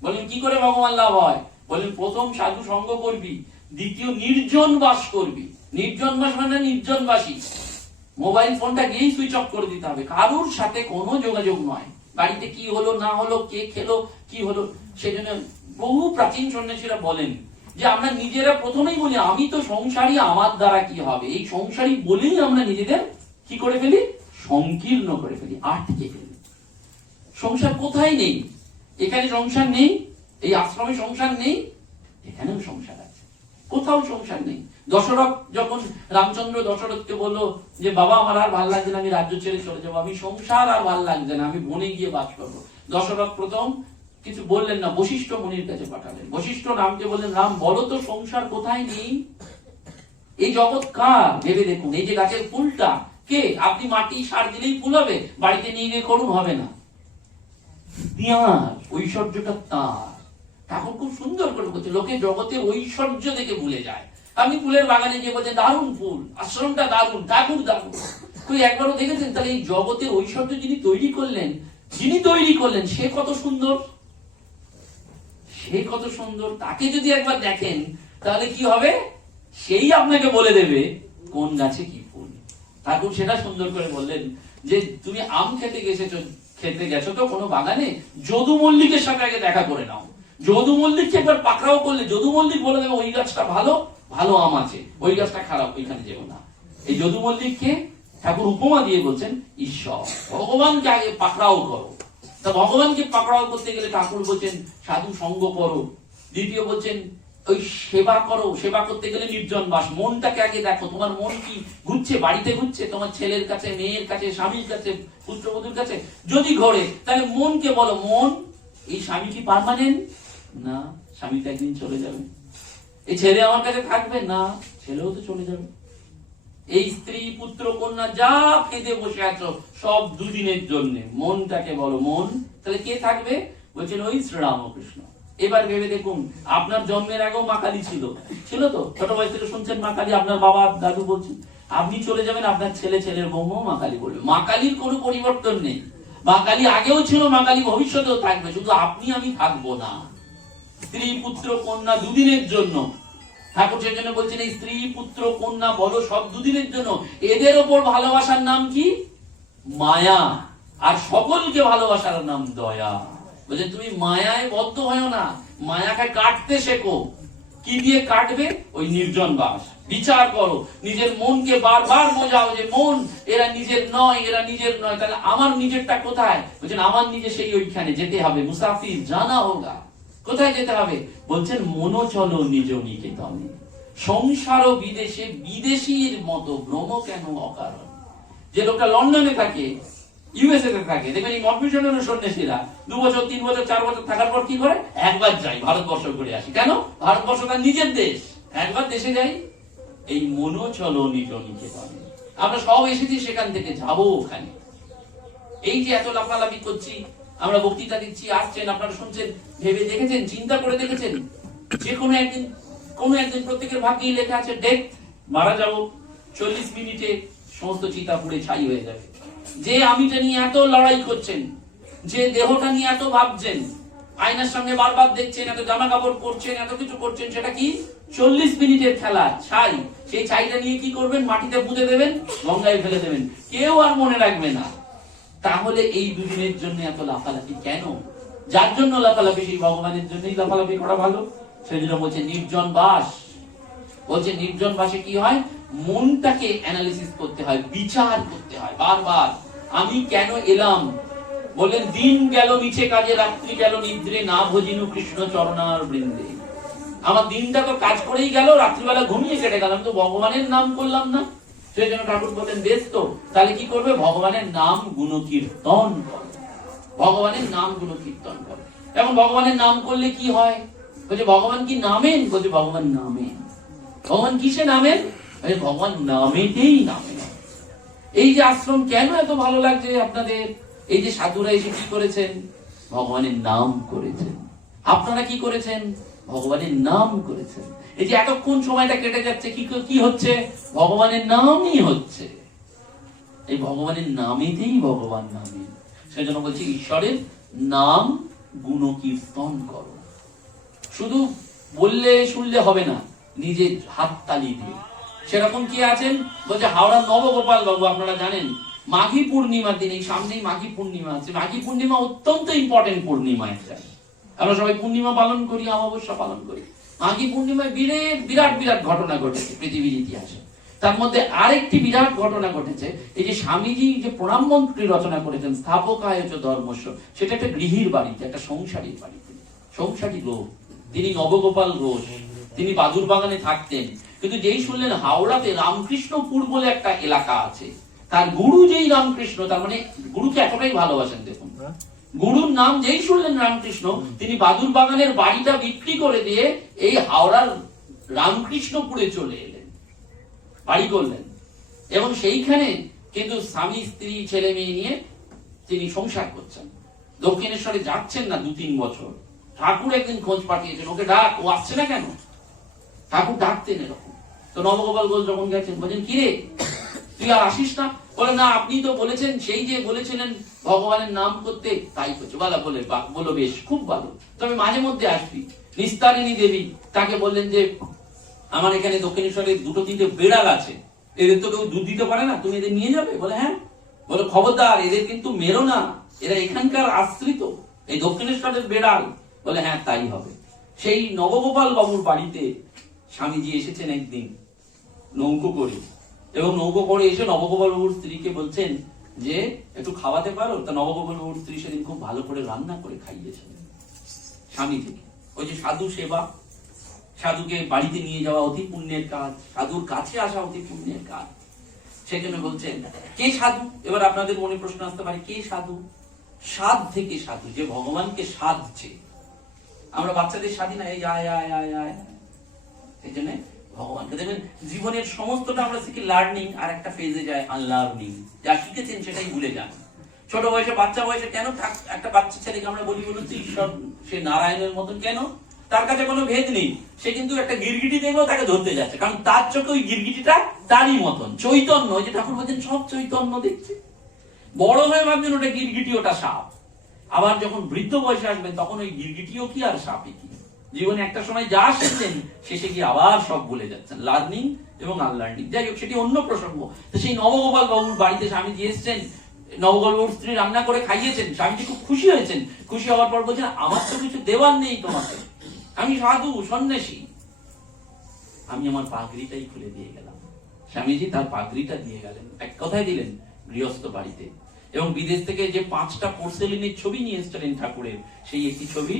বলেন কি করে ভগবান লাভ হয়? বলেন প্রথম সাধু সঙ্গ করবি, দ্বিতীয় নির্জন বাস করবি। নির্জন বাস মানে নির্জনবাসী। মোবাইল ফোনটা গিয়েই সুইচ অফ করে দিতে হবে, কারোর সাথে কোনো যোগাযোগ নয়। বাড়িতে কি হলো না হলো, কে খেলো কি হলো, সেজন্য বহু প্রাচীন সন্ন্যাসীরা বলেন যে আমরা নিজেরা প্রথমেই বলি আমি তো সংসারী, আমার দ্বারা কি হবে। এই সংসারী বলেই আমরা নিজেদের কি করে ফেলি? সংকীর্ণ করে ফেলি, আটকে ফেলি। সংসার কোথায় নেই? এখানে সংসার নেই, এই আশ্রমে সংসার নেই, এখানেও সংসার আছে। কোথাও সংসার নেই। দশরথ যখন রামচন্দ্র দশরথকে বললো যে বাবা আমার আর ভাল লাগছে না, আমি রাজ্য ছেড়ে চলে যাবো, আমি সংসার আর ভাল লাগছে না, আমি বনে গিয়ে বাস করবো। দশরথ প্রথম কিছু বললেন না, বশিষ্ঠ মুনির কাছে পাঠালেন। বশিষ্ঠ রামকে বললেন, রাম বলো তো সংসার কোথায় নেই? এই জগৎ কার? ভেবে দেখুন, এই যে গাছের ফুলটা কে? আপনি মাটি সার দিলেই ফুল হবে, বাড়িতে নিয়ে গিয়ে করুন, হবে না। তার ঐশ্বর্যটা তার। ঠাকুর খুব সুন্দর করে বলছে, লোকে জগতে ঐশ্বর্য দেখে ভুলে যায়। আপনি ফুলের বাগানে গিয়ে বলছেন দারুণ ফুল, আশ্রমটা দারুণ, ঠাকুর দারুণ, তুই একবারও দেখেছেন? তাহলে এই জগতের ঐশ্বর্য যিনি তৈরি করলেন, সে কত সুন্দর, সে কত সুন্দর। তাকে যদি একবার দেখেন তাহলে কি হবে? সেই আপনাকে বলে দেবে কোন গাছে কি ফুল। ঠাকুর সেটা সুন্দর করে বললেন যে তুমি আম খেতে গেছো তো কোনো বাগানে, যদু মল্লিকের সাথে আগে দেখা করে নাও। যদু মল্লিককে একবার পাকড়াও করলে যদু মল্লিক বলে দেবে ওই গাছটা ভালো, ভালো আম আছে, ওই গাছটা খারাপ, ওইখানে যেও না। এই যদু মল্লিককে ঠাকুর উপমা দিয়ে বলছেন ঈশ্বর, ভগবানকে আগে পাকড়াও করো। তা ভগবানকে পাকড়াও করতে গেলে ঠাকুর বলছেন সাধু সঙ্গ করো। দ্বিতীয় বলছেন ওই সেবা করো, সেবা করতে গেলে নির্জন বাস। মনটাকে আগে দেখো, তোমার মন কি ঘুরছে? বাড়িতে ঘুরছে, তোমার ছেলের কাছে, মেয়ের কাছে, স্বামীর কাছে, পুত্রবধূর কাছে যদি ঘোরে, তাহলে মনকে বলো, মন এই স্বামী কি পার্মানেন্ট? না, স্বামী তো একদিন চলে যাবে। এই ছেলে আমার কাছে থাকবে না, ছেলেও তো চলে যাবে। এই স্ত্রী পুত্র কন্যা যা খেতে বসে আছো সব দুদিনের জন্য। মনটাকে বলো মন, তাহলে কে থাকবে? বলছেন ওই শ্রীরামকৃষ্ণ। এবার ভেবে দেখুন, আপনার জন্মের আগেও মা কালী ছিল তো? ছোট বয়স থেকে শুনছেন মা কালী, আপনার বাবা দাদু বলছেন। আপনি চলে যাবেন, আপনার ছেলের বৌমাও মা কালী বলবে। মা কালীর কোনো পরিবর্তন নেই। মা কালী আগেও ছিল, মা কালী ভবিষ্যতেও থাকবে, শুধু আপনি আমি থাকবো না। স্ত্রী পুত্র কন্যা দুদিনের জন্য। ঠাকুর সেই জন্য বলছেন এই স্ত্রী পুত্র কন্যা বলো সব দুদিনের জন্য। এদের ওপর ভালোবাসার নাম কি? মায়া। আর সকলকে ভালোবাসার নাম দয়া। বলছেন তুমি মায়ায় বদ্ধ হয় না, মায়াকে কাটতে শেখো। কি দিয়ে কাটবে? ওই নির্জন বাস। বিচার করো, নিজের মনকে বারবার বোঝাও যে মন এরা নিজের নয়, এরা নিজের নয়। তাহলে আমার নিজেরটা কোথায়? বলছেন আমার নিজে সেই ওইখানে যেতে হবে। মুসাফির জানা হোগা। কোথায় যেতে হবে? বলছেন মনো চলো নিজ নিকেতনে। সংসার ও বিদেশে বিদেশির মতো ভ্রম কেন অকারণ। যে লোকটা লন্ডনে থাকে, ইউএসএ তে থাকে, দেখবেন এই মঠ মিশনের সন্ন্যাসীরা 2 বছর 3 বছর 4 বছর থাকার পর কি করে? একবার যাই ভারতবর্ষ ঘুরে আসি। কেন? ভারতবর্ষ তার নিজের দেশ, একবার দেশে যাই। এই মনো চলো নিজ নিকেতনে। আমরা সব এসেছি সেখান থেকে, যাবো ওখানে। এই যে এত লাফালাফি করছি, আমরা বক্তৃতা দিচ্ছি, আসছেন, আপনারা শুনছেন, ভেবে দেখেছেন, চিন্তা করে দেখেছেন? যে কোনো একদিন প্রত্যেকের ভাগ্যেই লেখা আছে ডেথ, মারা যাবো। 40 মিনিটে সমস্ত চিতা পুড়ে ছাই হয়ে যাবে। যে আমিটা নিয়ে এত লড়াই করছেন, যে দেহটা নিয়ে এত ভাবছেন, আয়নার সামনে বারবার দেখছেন, এত জামা কাপড় পরছেন, এত কিছু করছেন, সেটা কি? 40 মিনিটের খেলা, ছাই। সেই ছাইটা নিয়ে কি করবেন? মাটিতে পুঁতে দেবেন, গঙ্গায় ফেলে দেবেন, কেউ আর মনে রাখবে না। তাহলে এই দুদিনের জন্য এত লাফালাফি কেন? যার জন্য লাফালাফি সেই ভগবানের জন্যই লাফালাফি করা ভালো। সেজন্য বলছে নির্জন বাস। বলছে নির্জন বাসে কি হয়? মনটাকে অ্যানালিসিস করতে হয়, বিচার করতে হয় বারবার। আমি কেন এলাম? বললেন দিন গেল মিছে কাজে, রাত্রি গেল নিদ্রে, না ভজিনু কৃষ্ণ চরণার বৃন্দে। আমার দিনটা তো কাজ করেই গেল, রাত্রিবেলা ঘুমিয়ে কেটে গেল, আমি তো ভগবানের নাম করলাম না। সেই জন্য ঠাকুর বলেন বেশ তো, তাহলে কি করবে? ভগবানের নাম গুণকীর্তন করো। ভগবানের নাম গুণকীর্তন করো। এখন ভগবানের নাম করলে কি হয়? বলছে ভগবান কি নামেন? বলছে ভগবান নামেন। ভগবান কিসে নামেন? ভগবান নামেতেই নামেন। এই যে আশ্রম কেন এত ভালো লাগছে আপনাদের? এই যে সাধুরা এসে কি করেছেন? ভগবানের নাম করেছেন। আপনারা কি করেছেন? ভগবানের নাম করেছেন। এই যে এতক্ষণ সময়টা কেটে যাচ্ছে, কি হচ্ছে? ভগবানের নামই হচ্ছে। এই ভগবানের নামেতেই ভগবান নামেন। সেজন্য বলছি ঈশ্বরের নাম গুণকীর্তন করো। শুধু বললে শুনলে হবে না, নিজে হাত তালি দিয়ে। সেরকম কি আছেন? বলছে হাওড়ার নবগোপাল বাবু, আপনারা জানেন মাঘী পূর্ণিমার দিন, এই সামনেই মাঘী পূর্ণিমা আছে। মাঘী পূর্ণিমা অত্যন্ত ইম্পর্টেন্ট পূর্ণিমা একটা। আমরা সবাই পূর্ণিমা পালন করি, অমাবস্যা পালন করি। মাঘী পূর্ণিমায় বিরাট বিরাট ঘটনা ঘটেছে পৃথিবীর ইতিহাসে। তার মধ্যে আরেকটি বিরাট ঘটনা ঘটেছে, এই যে স্বামীজি যে প্রণাম মন্ত্রী রচনা করেছেন, স্থাপকায় চ ধর্মস্য, সেটা একটা গৃহীর বাড়িতে, একটা সংসারীর বাড়িতে। সংসারী লোক, তিনি নবগোপাল ঘোষ। তিনি বাদুর বাগানে থাকতেন, কিন্তু যেই শুনলেন হাওড়াতে রামকৃষ্ণপুর বলে একটা এলাকা আছে, তার গুরু যেই রামকৃষ্ণ, তার মানে গুরুকে এতটাই ভালোবাসেন দেখুন, গুরুর নাম যেই শুনলেন রামকৃষ্ণ, তিনি বাদুর বাগানের বাড়িটা বিক্রি করে দিয়ে এই হাওড়ার রামকৃষ্ণপুরে চলে এলেন, বাড়ি করলেন, এবং সেইখানে কিন্তু স্বামী স্ত্রী ছেলে মেয়ে নিয়ে তিনি সংসার করছেন। দক্ষিণেশ্বরে যাচ্ছেন না 2-3 বছর। ঠাকুর একদিন খোঁজ পাঠিয়েছেন, ওকে ডাক, ও আসছে না কেন? ঠাকুর ডাকতেন এরকম। তো নবগোপাল ঘোষ যখন গেছেন, বলছেন কিরে তুই আর আসিস না? বলে না, আপনি তো বলেছেন, সেই যে বলেছিলেন ভগবানের নাম করতে, তাই করছে। বলা বলো বেশ, খুব ভালো, তবে মাঝে মধ্যে আসবি। নিস্তারিণী দেবী তাকে বললেন যে আমার এখানে দক্ষিণেশ্বরে 2-3টে বেড়াল আছে, এদের তো কেউ দুধ দিতে পারে না, তুমি এদের নিয়ে যাবে? বলে হ্যাঁ। বলে খবরদার, এদের কিন্তু মেরো না, এরা এখানকার আশ্রিত, এই দক্ষিণেশ্বরের বেড়াল। বলে হ্যাঁ তাই হবে। সেই নবগোপাল বাবুর বাড়িতে স্বামীজি এসেছেন একদিন নৌকো করে, এবং নৌকো করে এসে নবগোপাল বাবুর স্ত্রীকে বলছেন যে একটু খাওয়াতে পারো? তা নবগোপাল বাবুর স্ত্রী সেদিন খুব ভালো করে রান্না করে খাইয়েছেন স্বামীজিকে। ওই যে সাধু সেবা, সাধুকে বাড়িতে নিয়ে যাওয়া অতি পুণ্যের কাজ, সাধুর কাছে আসা অতি পুণ্যের কাজ। সেজন্য বলছেন কে সাধু? এবার আপনাদের মনে প্রশ্ন আসতে পারে, কে সাধু? সাধ থেকে সাধু, যে ভগবানকে সাধছে। আমরা বাচ্চাদের সাধি না, এই আয় আয় আয় আয়, সেই জন্য ভগবানকে দেখবেন জীবনের সমস্তটা আমরা শিখি লার্নিং, আর একটা ফেজে যায় আনলার্নিং। যা শিখেছেন সেটাই ভুলে যান। ছোট বয়সে, বাচ্চা বয়সে কেন একটা বাচ্চা ছেলেকে আমরা বলি বলুন তো ঈশ্বর, সে নারায়ণের মতন, কেন? তার কাছে কোনো ভেদ নেই, সে কিন্তু একটা গিরগিটি দেখলেও তাকে ধরতে যাচ্ছে, কারণ তার চোখে ওই গিরগিটিটা তারই মতন চৈতন্য। ওই যে ঠাকুর বলছেন সব চৈতন্য দেখছে। বড় হয়ে ভাবছেন ওটা গিরগিটি, ওটা সাপ। আবার যখন বৃদ্ধ বয়সে আসবেন তখন ওই গিরগিটিও কি আর সাপই কি। জীবনে একটা সময় যা শিখলেন শেষে গিয়ে আবার সব ভুলে যাচ্ছেন। লার্নিং এবং আনলার্নিং, যাই হোক সেটি অন্য প্রসঙ্গ। তো সেই নবগোপাল বাবুর বাড়িতে স্বামীজি এসেছেন, নবগোপাল বাবুর স্ত্রী রান্না করে খাইয়েছেন, স্বামীজি খুব খুশি হয়েছেন। খুশি হওয়ার পর বলছেন আমার তো কিছু দেওয়ার নেই তোমাকে, আমি সাধু সন্ন্যাসী, আমি আমার পাগড়িটাই খুলে দিয়ে গেলাম। স্বামীজি তার পাগড়িটা দিয়ে গেলেন, এক কথায় দিলেন গৃহস্থ বাড়িতে। এবং বিদেশ থেকে যে 5টা পোর্সেলিনের ছবি নিয়ে এসেছিলেন ঠাকুরের, সেই একটি ছবি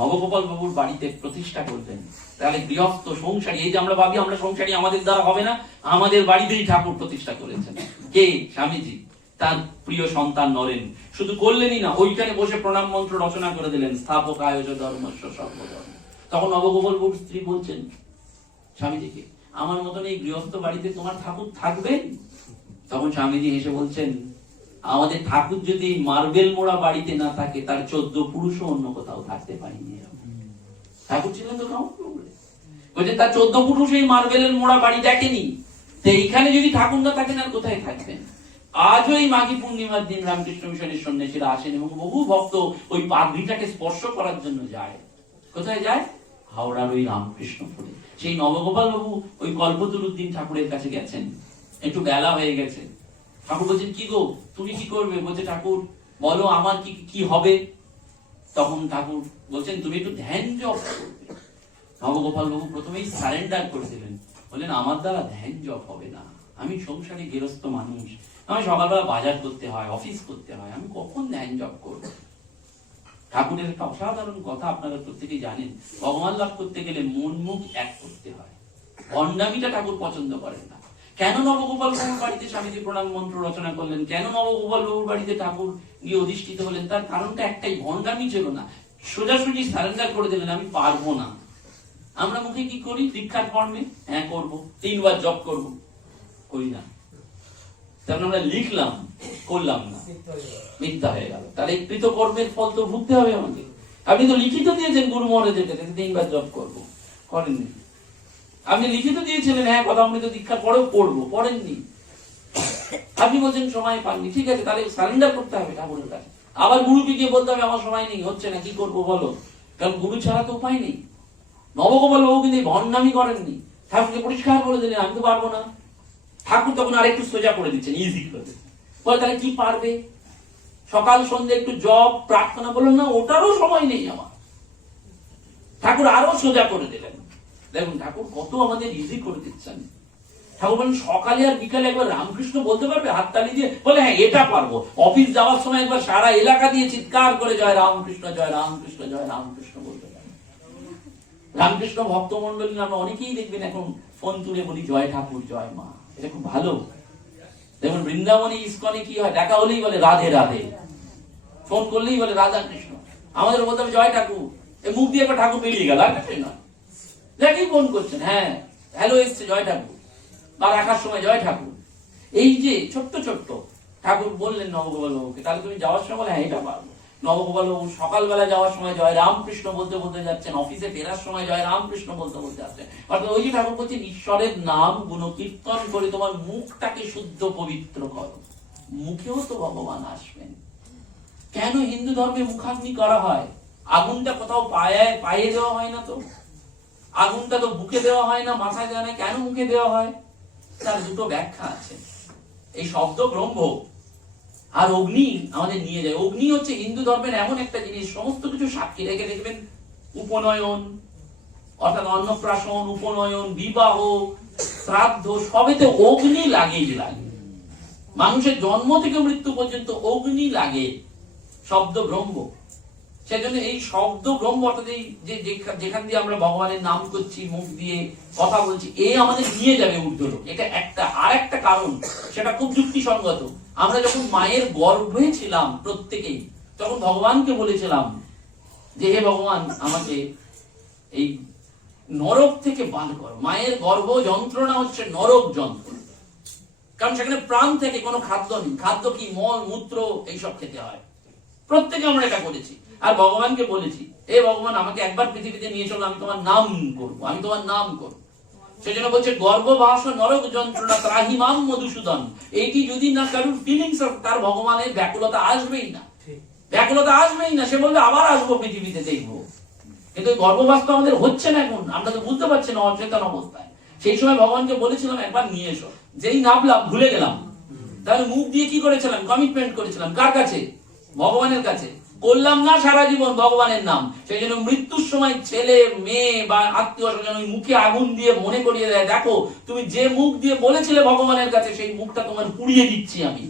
নবগোপাল বাবুর বাড়িতে প্রতিষ্ঠা করলেন। তাহলে গৃহস্থ সংসারী, এই যে আমরা ভাবি আমরা সংসারী, আমাদের দ্বারা হবে না, আমাদের বাড়িতেই ঠাকুর প্রতিষ্ঠা করেছেন। কে? স্বামীজি। তার প্রিয় সন্তান নরেন। শুধু করলেনই না, ওইখানে বসে প্রণাম মন্ত্র রচনা করে দিলেন, স্থাপক আয়োজ ধর্মস্ব সর্বধর্ম। তখন নবগোপাল বাবুর স্ত্রী বলছেন স্বামীজিকে, আমার মতন এই গৃহস্থ বাড়িতে তোমার ঠাকুর থাকবেন? তখন স্বামীজি হেসে বলছেন, আমাদের ঠাকুর যদি মার্বেল মোড়া বাড়িতে না থাকে, তার 14 পুরুষও অন্য কোথাও থাকতে পারেনি। ঠাকুর ছিলেন তো বলছে তার 14 পুরুষ এই মার্বেলের মোড়া বাড়ি দেখেনি, তো এইখানে যদি ঠাকুর না থাকেন আর কোথায় থাকবেন? আজও এই মাঘী পূর্ণিমার দিন রামকৃষ্ণ মিশনের সন্ন্যাসীরা আসেন এবং বহু ভক্ত ওই পাগড়িটাকে স্পর্শ করার জন্য যায়। কোথায় যায়? হাওড়ার ওই রামকৃষ্ণপুরে। সেই নবগোপাল বাবু ওই কল্পতরুর দিন ঠাকুরের কাছে গেছেন, একটু বেলা হয়ে গেছে। ঠাকুর বলছেন কি গো, তুমি কি করবে? বলছে ঠাকুর বলো আমার কি কি হবে। তখন ঠাকুর বলছেন তুমি একটু ধ্যান জপ করবে। নবগোপাল বাবু প্রথমেই সারেন্ডার করে দিলেন, বললেন আমার দ্বারা ধ্যান জপ হবে না, আমি সংসারে গৃহস্থ মানুষ, আমি সকালবেলা বাজার করতে হয়, অফিস করতে হয়, আমি কখন ধ্যান জপ করবো? ঠাকুরের একটা অসাধারণ কথা আপনারা প্রত্যেকেই জানেন, ভগবান লাভ করতে গেলে মন মুখ এক করতে হয়। ভণ্ডামিটা ঠাকুর পছন্দ করেন না। কেন নবগোপাল বাবুর বাড়িতে স্বামীজি প্রণাম মন্ত্র রচনা করলেন, কেন নবগোপাল বাবুর বাড়িতে ঠাকুর গিয়ে অধিষ্ঠিত হলেন? তার কারণটা একটাই, ভণ্ডামি ছিল না, সোজাসুজি সারেন্ডার করে দিলেন আমি পারবো না। আমরা মুখে কি করি? দীক্ষার ফর্মে হ্যাঁ করবো, 3 বার জপ করবো, করি না। তারপর আমরা লিখলাম, করলাম না, মিথ্যা হয়ে গেল। তাহলে কৃত কর্মের ফল তো ভুগতে হবে আমাকে। আপনি তো লিখিত দিয়েছেন গুরু মহারাজের কাছে 3 বার জপ করবো, করেননি। আপনি লিখিত দিয়েছিলেন হ্যাঁ কথা অমৃত দীক্ষার পরেও পড়বো, পড়েননি। আপনি বলছেন সময় পাননি, ঠিক আছে, তাহলে সারেন্ডার করতে হবে ঠাকুরের কাছে। আবার গুরুকে গিয়ে বলতে হবে আমার সময় নেই, হচ্ছে না, কি করবো বলো? কারণ গুরু ছাড়া তো উপায় নেই। নবগোপাল বাবু কিন্তু ভণ্ডামি করেননি, ঠাকুরকে পরিষ্কার বলে দিলেন আমি তো পারবো না। ঠাকুর তখন আরেকটু সোজা করে দিচ্ছেন, ইজি করে দিচ্ছেন। বলে তাহলে কি পারবে? সকাল সন্ধ্যে একটু জপ প্রার্থনা, বললেন না ওটারও সময় নেই আমার। ঠাকুর আরো সোজা করে দিলেন। দেখুন ঠাকুর কত আমাদের ইজি করে দিচ্ছেন। ঠাকুর বলেন সকালে আর বিকালে একবার রামকৃষ্ণ বলতে পারবে হাততালি দিয়ে? বলে হ্যাঁ এটা পারবো। অফিস যাওয়ার সময় একবার সারা এলাকা দিয়ে চিৎকার করে জয় রামকৃষ্ণ জয় রামকৃষ্ণ জয় রামকৃষ্ণ বলতে পারবে। রামকৃষ্ণ ভক্তমন্ডলী আমরা অনেকেই দেখবেন এখন ফোন তুলে বলি জয় ঠাকুর জয় মা, এটা খুব ভালো। দেখুন বৃন্দাবনে ইস্কনে কি হয়, দেখা হলেই বলে রাধে রাধে, ফোন করলেই বলে রাধা কৃষ্ণ। আমাদের বলতে হবে জয় ঠাকুর, এই মুখ দিয়ে একটা ঠাকুর বেরিয়ে গেল, আর কিছুই নয়। দেখি ফোন করছেন, হ্যাঁ হ্যালো এসছে জয় ঠাকুর, বা রাখার সময় জয় ঠাকুর। এই যে ছোট্ট ছোট্ট ঠাকুর বললেন নবগোপাল বাবুকে, তাহলে তুমি যাওয়ার সময় বলে হ্যাঁ এটা পারবো। নবগোপাল বাবু সকালবেলা যাওয়ার সময় জয় রামকৃষ্ণ বলতে বলতে যাচ্ছেন, অফিসে ফেরার সময় জয় রামকৃষ্ণ বলতে বলতে যাচ্ছেন। অর্থাৎ ওই যে ঠাকুর বলছেন ঈশ্বরের নাম গুণকীর্তন করে তোমার মুখটাকে শুদ্ধ পবিত্র করো, মুখেও তো ভগবান আসবেন। কেন হিন্দু ধর্মে মুখাগ্নি করা হয়? আগুনটা কোথাও পায়ে দেওয়া হয় না তো, আগুনটা তো বুকে দেওয়া হয় না, মাথায় দেওয়া হয়, কেন মুখে দেওয়া হয়? তার দুটো ব্যাখ্যা আছে। এই শব্দ ব্রহ্ম আর অগ্নি আমাদের নিয়ে যায়। অগ্নি হচ্ছে হিন্দু ধর্মের এমন একটা জিনিস, সমস্ত কিছু সাক্ষী রেখে দেখবেন, উপনয়ন অর্থাৎ অন্নপ্রাশন, উপনয়ন, বিবাহ, শ্রাদ্ধ, সবেতে অগ্নি লাগেই লাগে। মানুষের জন্ম থেকে মৃত্যু পর্যন্ত অগ্নি লাগে। শব্দ ব্রহ্ম, সেজন্য এই শব্দ ব্রহ্ম অর্থাৎ এই যেখান দিয়ে আমরা ভগবানের নাম করছি, মুখ দিয়ে কথা বলছি, এ আমাদের নিয়ে যাবে ঊর্ধ্বলোক। এটা একটা। আর একটা কারণ, সেটা খুব যুক্তিসঙ্গত। আমরা যখন মায়ের গর্ভে ছিলাম প্রত্যেকেই, তখন ভগবানকে বলেছিলাম যে হে ভগবান আমাকে এই নরক থেকে বার করো। মায়ের গর্ভ যন্ত্রণা হচ্ছে নরক যন্ত্রণা, কারণ সেখানে প্রাণ থেকে কোনো খাদ্য নেই। খাদ্য কি? মল মূত্র, এইসব খেতে হয়। প্রত্যেকে আমরা এটা করেছি। আর ভগবানকে বলেছি হে ভগবান আমাকে একবার পৃথিবীতে নিয়ে চলো, আমি তোমার নাম করব, আমি তোমার নাম করব। সেজন্য বলছে গর্ভবাস নরক যন্ত্রণা ত্রাহিমাম মধুসূদন। এইটি যদি না কারোর ফিলিংস, তার ভগবানের ব্যাকুলতা আসবেই না, ব্যাকুলতা আসবেই না। সে বলবে আবার আসবো পৃথিবীতে, দেখবো। কিন্তু গর্ভবাস তো আমাদের হচ্ছে না এখন, আমরা তো বুঝতে পারছি না, অচেতন অবস্থায়। সেই সময় ভগবানকে বলেছিলাম একবার নিয়ে এসো, যেই নামলাম ভুলে গেলাম। তাহলে মুখ দিয়ে কি করেছিলাম? কমিটমেন্ট করেছিলাম। কার কাছে? ভগবানের কাছে। করলাম না সারা জীবন ভগবানের নাম। সেই জন্য মৃত্যুর সময় ছেলে মেয়ে বা আত্মীয় স্বজন ওই মুখে আগুন দিয়ে মনে করিয়ে দেয়, দেখো তুমি যে মুখ দিয়ে বলেছিলে ভগবানের কাছে, সেই মুখটা তোমার পুড়িয়ে দিচ্ছি আমি,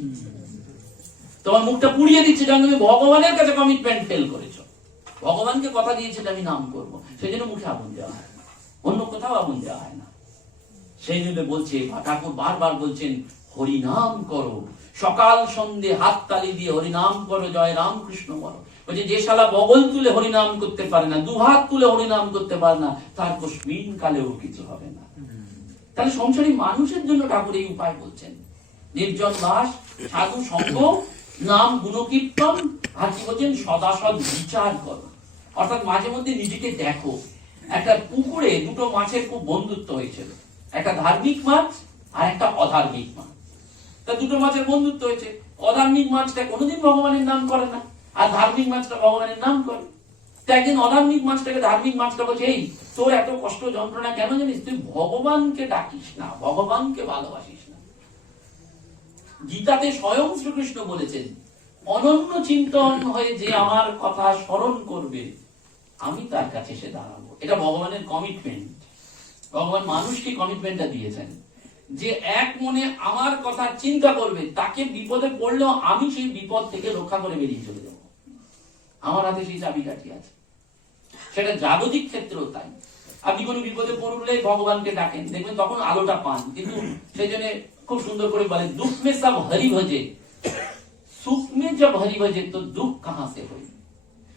তোমার মুখটা পুড়িয়ে দিচ্ছি, কারণ তুমি ভগবানের কাছে কমিটমেন্ট ফেল করেছো। ভগবানকে কথা দিয়েছিলে আমি নাম করবো, সেই জন্য মুখে আগুন দেওয়া হয়, অন্য কোথাও আগুন দেওয়া হয় না। সেই জন্য বলছে ঠাকুর বারবার বলছেন হরিনাম করো, সকাল সন্ধে হাত তালি দিয়ে হরিনাম করো, জয় রামকৃষ্ণ বলো। বলছে যে শালা বগল তুলে হরিনাম করতে পারে না, দুহাত তুলে হরিনাম করতে পারে না, তার কস্মিন কালেও কিছু হবে না। তাহলে সংসারী মানুষের জন্য ঠাকুর এই উপায় বলছেন, নির্জন বাস, সাধু সঙ্গ, নাম গুণকীর্তন, আর কি বলছেন সদাসদ বিচার করো। অর্থাৎ মাঝে মধ্যে নিজেকে দেখো। একটা পুকুরে দুটো মাছের খুব বন্ধুত্ব হয়েছিল, একটা ধার্মিক মাছ আর একটা অধার্মিক মাছ। তা দুটো মাছের বন্ধুত্ব হয়েছে। অধার্মিক মাছটা কোনোদিন ভগবানের নাম করে না, আর ধার্মিক মাছটা ভগবানের নাম করে। তো একদিন অধার্মিক মাছটাকে ধার্মিক মাছটা বলছে, এই তোর এত কষ্ট যন্ত্রণা কেন জানিস? তুই ভগবানকে ডাকিস না, ভগবানকে ভালোবাসিস না। গীতাতে স্বয়ং শ্রীকৃষ্ণ বলেছেন, অনন্য চিন্তন হয়ে যে আমার কথা স্মরণ করবে, আমি তার কাছে এসে দাঁড়াবো। এটা ভগবানের কমিটমেন্ট। ভগবান মানুষকে কমিটমেন্টটা দিয়েছেন যে এক মনে আমার কথা চিন্তা করবে, তাকে বিপদে পড়লেও আমি সেই বিপদ থেকে রক্ষা করে বেরিয়ে চলে যাব। আমার হাতে সেই চাবিকাঠি আছে। সেটা জাগতিক ক্ষেত্রেও তাই। আপনি কোনো বিপদে পড়লে ভগবানকে ডাকেন, দেখবেন তখন আলোটা পান। কিন্তু সেই জন্য খুব সুন্দর করে বলে, দুঃখ মে সব হরি ভজে, সুখ মে জব হরি ভজে তো দুঃখ কাহা সে হই।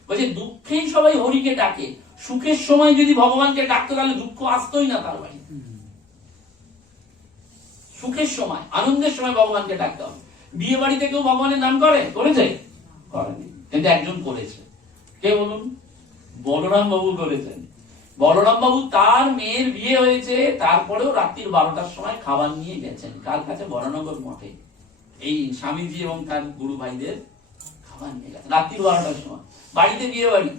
বলছে দুঃখেই সবাই হরিকে ডাকে, সুখের সময় যদি ভগবানকে ডাকতো তাহলে দুঃখ আসতোই না তার বাড়ি। সুখের সময়, আনন্দের সময় ভগবানকে ডাকতে হবে। বিয়ে বাড়িতে কেউ ভগবানের নাম করেছে? করেনি। কিন্তু একজন করেছে। কে বলুন? বলরাম বাবু করেছেন। বলরাম বাবু তার মেয়ের বিয়ে হয়েছে, তারপরেও রাত্রির 12টার সময় খাবার নিয়ে গেছেন। কার কাছে? বরানগর মঠে। এই স্বামীজি এবং তার গুরু ভাইদের খাবার নিয়ে গেছেন রাত্রির 12টার সময়। বাড়িতে বিয়ে বাড়ি,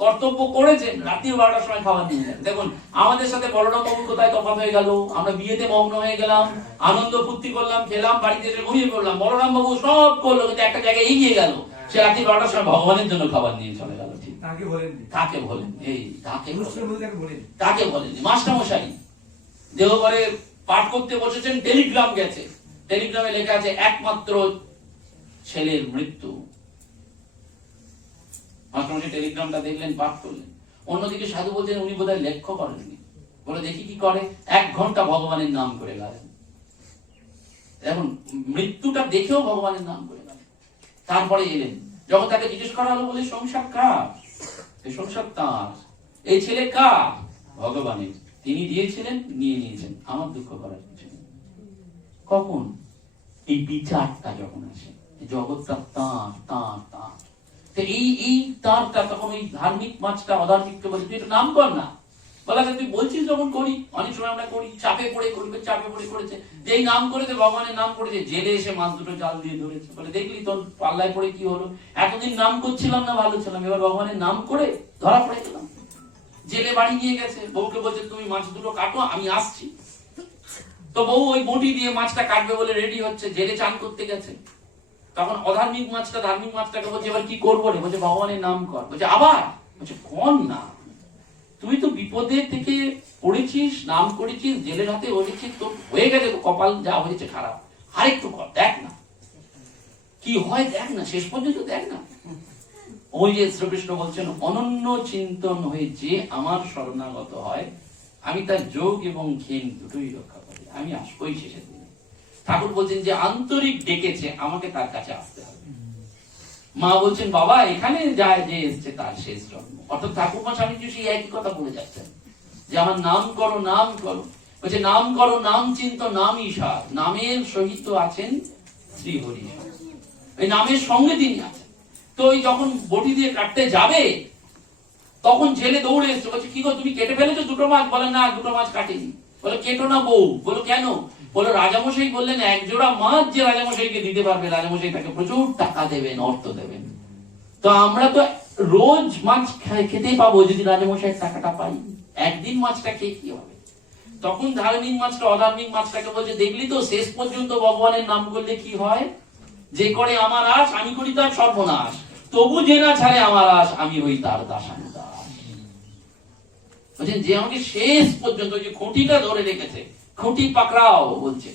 কর্তব্য করেছেন, রাত্রির 12টার সময় খাবার নিয়ে গেছেন। দেখুন আমাদের সাথে বলরাম বাবু কোথায় তফাৎ হয়ে গেল। আমরা বিয়েতে মগ্ন হয়ে গেলাম, আনন্দ ফুর্তি করলাম, খেলাম, বাড়িতে এসে ঘুমিয়ে পড়লাম। বলরাম বাবু সব করলো, কিন্তু একটা জায়গায় এগিয়ে গেল। সে রাত্রি 12টার সময় ভগবানের জন্য খাবার নিয়ে চলে গেল। ঠিক কাকে বলেন? এই কাকে বলেন? মাস্টারমশাই দেহঘরে পাঠ করতে বসেছেন, টেলিগ্রাম গেছে। টেলিগ্রামে লেখা আছে একমাত্র ছেলের মৃত্যু। মাস্টারমশাই টেলিগ্রামটা দেখলেন, পাঠ করলেন। অন্যদিকে সাধু বলছেন উনি বোধহয় লক্ষ্য করেননি, বলে দেখি কি করে, 1 ঘন্টা ভগবানের নাম করে গেলেন। এখন মৃত্যুটা দেখেও ভগবানের নাম করে গেলেন। তারপরে এলেন, যখন তাকে জিজ্ঞেস করা হলো, বলে সংসার কার? এই সংসার তার, এই ছেলে কার? ভগবানের। তিনি দিয়েছিলেন, নিয়ে নিয়েছেন, আমার দুঃখ করার কিছু নেই। কখন? এই বিচারটা যখন আসে, জগৎটা তার তার তার, এই তারটা, তখন ওই ধার্মিক মাছটা অধার্মিককে বলে তুই এটা নাম কর না। বলা তুই বলছিস যখন করি, অনেক সময় আমরা করি, চাপে পড়ে করবে, চাপে পড়ে করেছে, যেই নাম করেছে ভগবানের নাম করেছে, জেলে এসে মাছ দুটো জাল দিয়ে ধরেছে, বলে দেখলি তোর পাল্লায় পড়ে কি হলো, এতদিন নাম করছিলাম না, ভালো ছিলাম, এবার ভগবানের নাম করে ধরা পড়ে গেলাম। জেলে বাড়ি নিয়ে গেছে, বউকে বলছে তুমি মাছ দুটো কাটো, আমি আসছি। তো বউ ওই বটি দিয়ে মাছটা কাটবে বলে রেডি হচ্ছে, জেলে চান করতে গেছে। তখন অধার্মিক মাছটা ধার্মিক মাছটাকে বলছে এবার কি করবো রে? বলছে ভগবানের নাম কর। বলছে আবার? বলছে কোন না, তুই তো বিপদে থেকে পড়েছিস, নাম করেছিস, জেলের হাতে হয়েছিস, তোর হয়ে গেছে, তো কপাল যা হয়েছে খারাপ, আরেকটু কর, দেখ না কি হয়, দেখ না, শেষ পর্যন্ত দেখ না। ওই যে শ্রীকৃষ্ণ বলছেন অনন্য চিন্তন হয়ে যে আমার শরণাগত হয়, আমি তার যোগ এবং ঘেন দুটোই রক্ষা করি, আমি আসবোই শেষের দিনে। ঠাকুর বলছেন যে আন্তরিক ডেকেছে, আমাকে তার কাছে আসতে হবে। মা বলছেন বাবা এখানে যায় যে এসছে তার শেষ জন্ম। অর্থাৎ ঠাকুরমা স্বামীজি সেই একই কথা বলে যাচ্ছেন যে আমার নাম করো, নাম করো। বলছে নাম করো, নাম চিন্ত, নাম ঈশার, নামের সহিত আছেন শ্রীহরি, এই নামের সঙ্গে তিনি আছেন। তো ওই যখন বটি দিয়ে কাটতে যাবে, তখন জেলে দৌড়ে এসছে, বলছে কি গো তুমি কেটে ফেলেছো দুটো মাছ? বলে না, দুটো মাছ কাটেনি। বলে কেটো না বউ। বলো কেন? বলো রাজামশাই বললেন 1 জোড়া মাছ যে রাজামশাইকে দিতে পারবে, রাজামশাই তাকে প্রচুর টাকা দেবেন, অর্থ দেবেন। তো আমরা তো রোজ মাছ খেতে পাবো যদি রাজামশাইয়ের টাকাটা পাই, একদিন মাছটা খেয়ে কি হবে? তখন ধার্মিক মাছটা অধার্মিক মাছটাকে বলছে দেখলি তো শেষ পর্যন্ত ভগবানের নাম করলে কি হয়, যে করে আমার আশ আমি করি তার সর্বনাশ, তবু যে না ছাড়ে আমার আশ আমি হই তার দাসানুদাস। বলছেন যে আমাকে শেষ পর্যন্ত যে খুঁটিটা ধরে রেখেছে, খুঁটি পাকড়াও বলছে,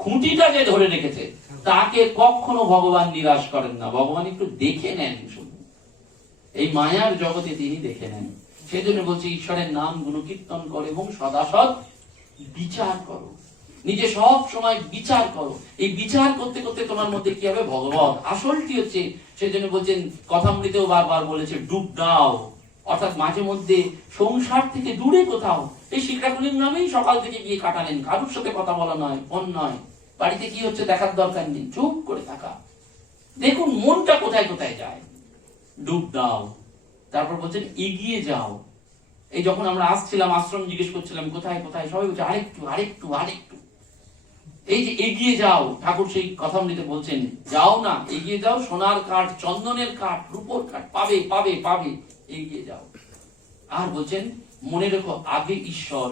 খুঁটিটা যে ধরে রেখেছে তাকে কখনো ভগবান নিরাশ করেন না। ভগবান একটু দেখে নেন, শুধু এই মায়ার জগতে তিনি দেখে নেন। সেজন্য বলছে ঈশ্বরের নাম গুণকীর্তন করো এবং সদাসৎ বিচার করো, নিজে সব সময় বিচার করো। এই বিচার করতে করতে তোমার মধ্যে কি হবে? ভগবত আসলটি হচ্ছে। সেজন্য বলছেন কথামৃতেও বারবার বলেছে ডুব দাও, অর্থাৎ মাঝে মধ্যে সংসার থেকে দূরে কোথাও, এই শিক্ষাগুলির নামেই সকাল থেকে গিয়ে কাটালেন, কারোর সাথে কথা বলা নয়, ফোন নয়, বাড়িতে কি হচ্ছে দেখার দরকার নেই, চুপ করে থাকা, দেখুন মনটা কোথায় কোথায় যায়, ডুব দাও। তারপর বলছেন এগিয়ে যাও। এই যখন আমরা আসছিলাম আশ্রম জিজ্ঞেস করছিলাম কোথায় কোথায়, সবাই বলছে আরেকটু আরেকটু আরেকটু। এই যে এগিয়ে যাও, ঠাকুর সেই কথামৃতে বলছেন যাও না, এগিয়ে যাও, সোনার কাঠ, চন্দনের কাঠ, রূপোর কাঠ পাবে পাবে পাবে, এগিয়ে যাও। আর বলছেন মনে রেখো আগে ঈশ্বর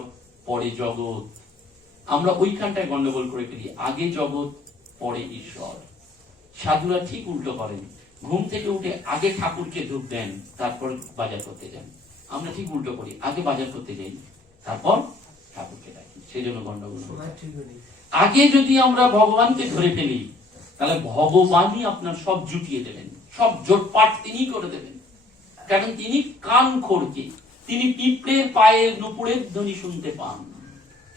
পরে জগৎ। আমরা ওইখানটায় গন্ডগোল করে ফেলি, আগে জগৎ পরে ঈশ্বর। সাধুরা ঠিক উল্টো করেন, ঘুম থেকে উঠে আগে ঠাকুরকে ধূপ দেন, তারপর বাজার করতে যান। আমরা ঠিক উল্টো করি, আগে বাজার করতে যাই, তারপর ঠাকুরকে ডাকি। সেই জন্য গন্ডগোল। আগে যদি আমরা ভগবানকে ধরে ফেলি, তাহলে ভগবানই আপনার সব জুটিয়ে দেবেন, সব জোটপাট তিনি করে দেবেন। কারণ তিনি কান খোড়কে, তিনি পিঁপড়ের পায়ের নুপুরের ধ্বনি শুনতে পান।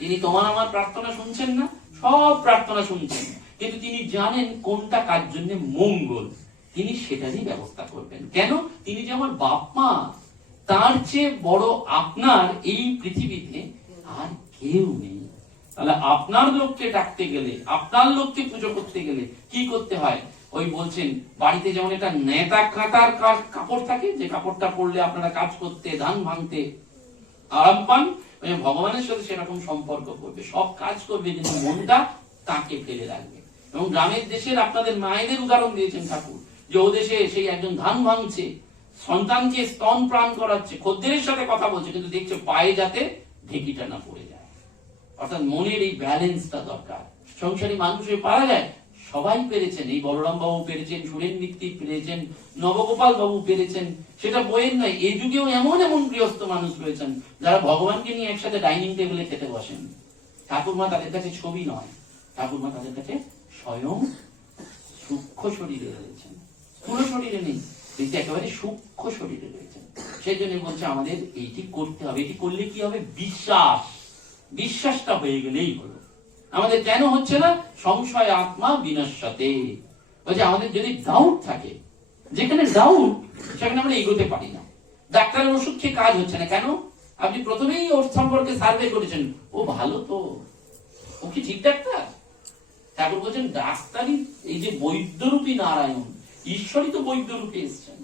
তিনি তোমার আমার প্রার্থনা শুনছেন না, সব প্রার্থনা শুনছেন, কিন্তু তিনি জানেন কোনটা কার জন্য মঙ্গল, তিনি সেটারই ব্যবস্থা করবেন। কেন? তিনি যে আমার বাপ মা, তার চেয়ে বড় আপনার এই পৃথিবীতে আর কেউ নেই। তাহলে আপনার লোককে ডাকতে গেলে, আপনার লোককে পুজো করতে গেলে কি করতে হয়? ওই বলছেন বাড়িতে যেমন একটা নেতা কাটার কাপড় থাকে, যে কাপড়টা পরলে আপনারা কাজ করতে, ধান ভাঙতে আরাম পান, ভগবানের সাথে সেরকম সম্পর্ক করবে, সব কাজ করবে, কিন্তু মনটা তাকে ফেলে রাখবে। এবং গ্রামের দেশের আপনাদের মায়েদের উদাহরণ দিয়েছেন ঠাকুর, যে ও দেশে সেই একজন ধান ভাঙছে, সন্তানকে স্তন প্রাণ করাচ্ছে, খদ্দেরের সাথে কথা বলছে, কিন্তু দেখছে পায়ে যাতে ঢেকিটা না পড়ে যায়। অর্থাৎ মনের এই ব্যালেন্সটা দরকার। সংসারী মানুষের পারা যায়, সবাই পেরেছেন, এই বলরাম বাবু পেরেছেন, সুরেন মিত্তি পেরেছেন, নবগোপাল বাবু পেরেছেন, সেটা বইয়ের নয়। এই যুগেও এমন এমন গৃহস্থ মানুষ রয়েছেন যারা ভগবানকে নিয়ে একসাথে ডাইনিং টেবিলে খেতে বসেন। ঠাকুরমা তাদের কাছে ছবি নয়, ঠাকুরমা তাদের কাছে স্বয়ং সূক্ষ্ম শরীরে রয়েছেন, পুরো শরীরে নেই, কিন্তু একেবারে সূক্ষ্ম শরীরে রয়েছেন। সেই জন্য বলছে আমাদের এইটি করতে হবে। এটি করলে কি হবে? বিশ্বাসটা হয়ে গেলেই হলো। আমাদের কেন হচ্ছে না? সংশয় আত্মা বিনশ্যতে। বলছে আমাদের যদি ডাউট থাকে, যেখানে ডাউট সেখানে আমরা এগোতে পারি না। ডাক্তারের ওষুধ খেয়ে কাজ হচ্ছে না, কেন? আপনি প্রথমেই ওর সম্পর্কে সার্ভে করেছেন, ও ভালো তো, ও কি ঠিক ডাক্তার? ঠাকুর বলছেন ডাক্তারই, এই যে বৈদ্যরূপী নারায়ণ, ঈশ্বরই তো বৈদ্যরূপে এসছেন।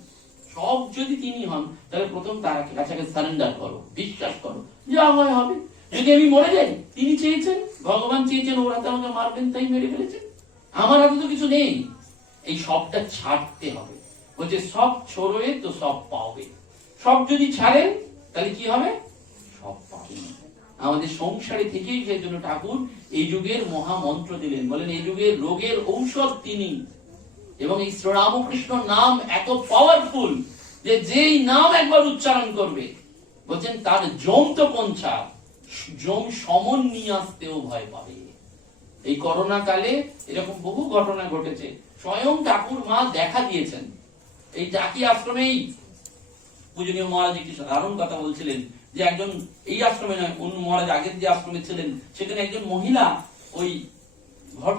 সব যদি তিনি হন, তাহলে প্রথম তার কাছে সারেন্ডার করো, বিশ্বাস করো, যা হয় হবে। যদি আমি মরে যাই, তিনি চেয়েছেন, ভগবান চেয়েছেন, ওর হাতে আমাকে মারবেন, তাই মেরে ফেলেছেন, আমার হাতে তো কিছু নেই। এই সবটা ছাড়তে হবে। বলছে সব ছোড়ে তো সব পাবে। সব যদি ছাড়েন তাহলে কি হবে? সব পাবেন। আমাদের সংসারে থেকেই সেই জন্য ঠাকুর এই যুগের মহামন্ত্র দিলেন। বলেন এই যুগের রোগের ঔষধ তিনি। এবং এই শ্রীরামকৃষ্ণ নাম এত পাওয়ারফুল যে যেই নাম একবার উচ্চারণ করবে, বলছেন তার জম তো পঞ্চা, জম সমন নিয়ে আসতেও ভয় পাবে। এই করোনা কালে এরকম বহু ঘটনা ঘটেছে। স্বয়ং ঠাকুর মা দেখা দিয়েছেন। এই টাকি আশ্রমেই পূজনীয় মহারাজ একটি সাধারণ কথা বলছিলেন যে একজন, এই আশ্রমে নয়, অন্য মহারাজ আগের যে আশ্রমে ছিলেন সেখানে একজন মহিলা ওই ঘর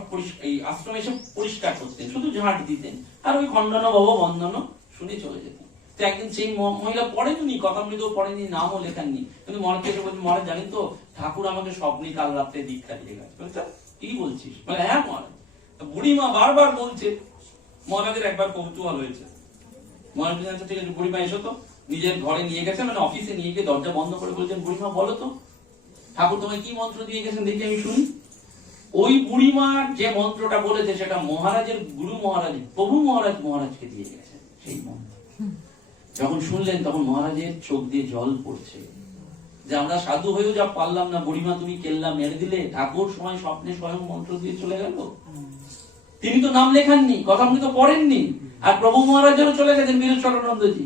এই আশ্রমে এসে পরিষ্কার করতেন, শুধু ঝাঁট দিতেন আর ওই খণ্ডন ভব বন্ধন শুনে চলে যেতেন। তো একদিন সেই মহিলা পড়েনি, কথামৃতও পড়েনি, নামও লেখাননি, কিন্তু মহারাজকে এসে বলছে, মহারাজ জানেন তো ঠাকুর আমাকে স্বপ্নে কাল রাত্রে দীক্ষা দিয়ে গেছে। কি বলছিস? বলে হ্যাঁ মহারাজ। বুড়িমা বারবার বলছে। মহারাজের একবার কৌতূহল হয়েছে। মহারাজ ঠিক আছে, বুড়িমা এসো তো। নিজের ঘরে নিয়ে গেছে, মানে অফিসে নিয়ে গিয়ে দরজা বন্ধ করে বলছেন, বুড়িমা বলো তো ঠাকুর তোমায় কি মন্ত্র দিয়ে গেছেন, দেখি আমি শুনি। ওই বুড়িমার যে মন্ত্রটা বলেছে সেটা মহারাজের গুরু মহারাজ প্রভু মহারাজকে দিয়ে গেছেন সেই মন্ত্র। যখন শুনলেন তখন মহারাজের চোখ দিয়ে জল পড়ছে যে আমরা সাধু হয়েও যা পারলাম না, বুড়িমা তুমি কেল্লা মেরে দিলে। ঠাকুর সময় স্বপ্নে স্বয়ং মন্ত্র দিয়ে চলে গেল। তিনি তো নাম লেখাননি, কথামৃত পড়েননি। আর প্রভু মহারাজেরও চলে গেছেন বীরেশ্বরানন্দজি,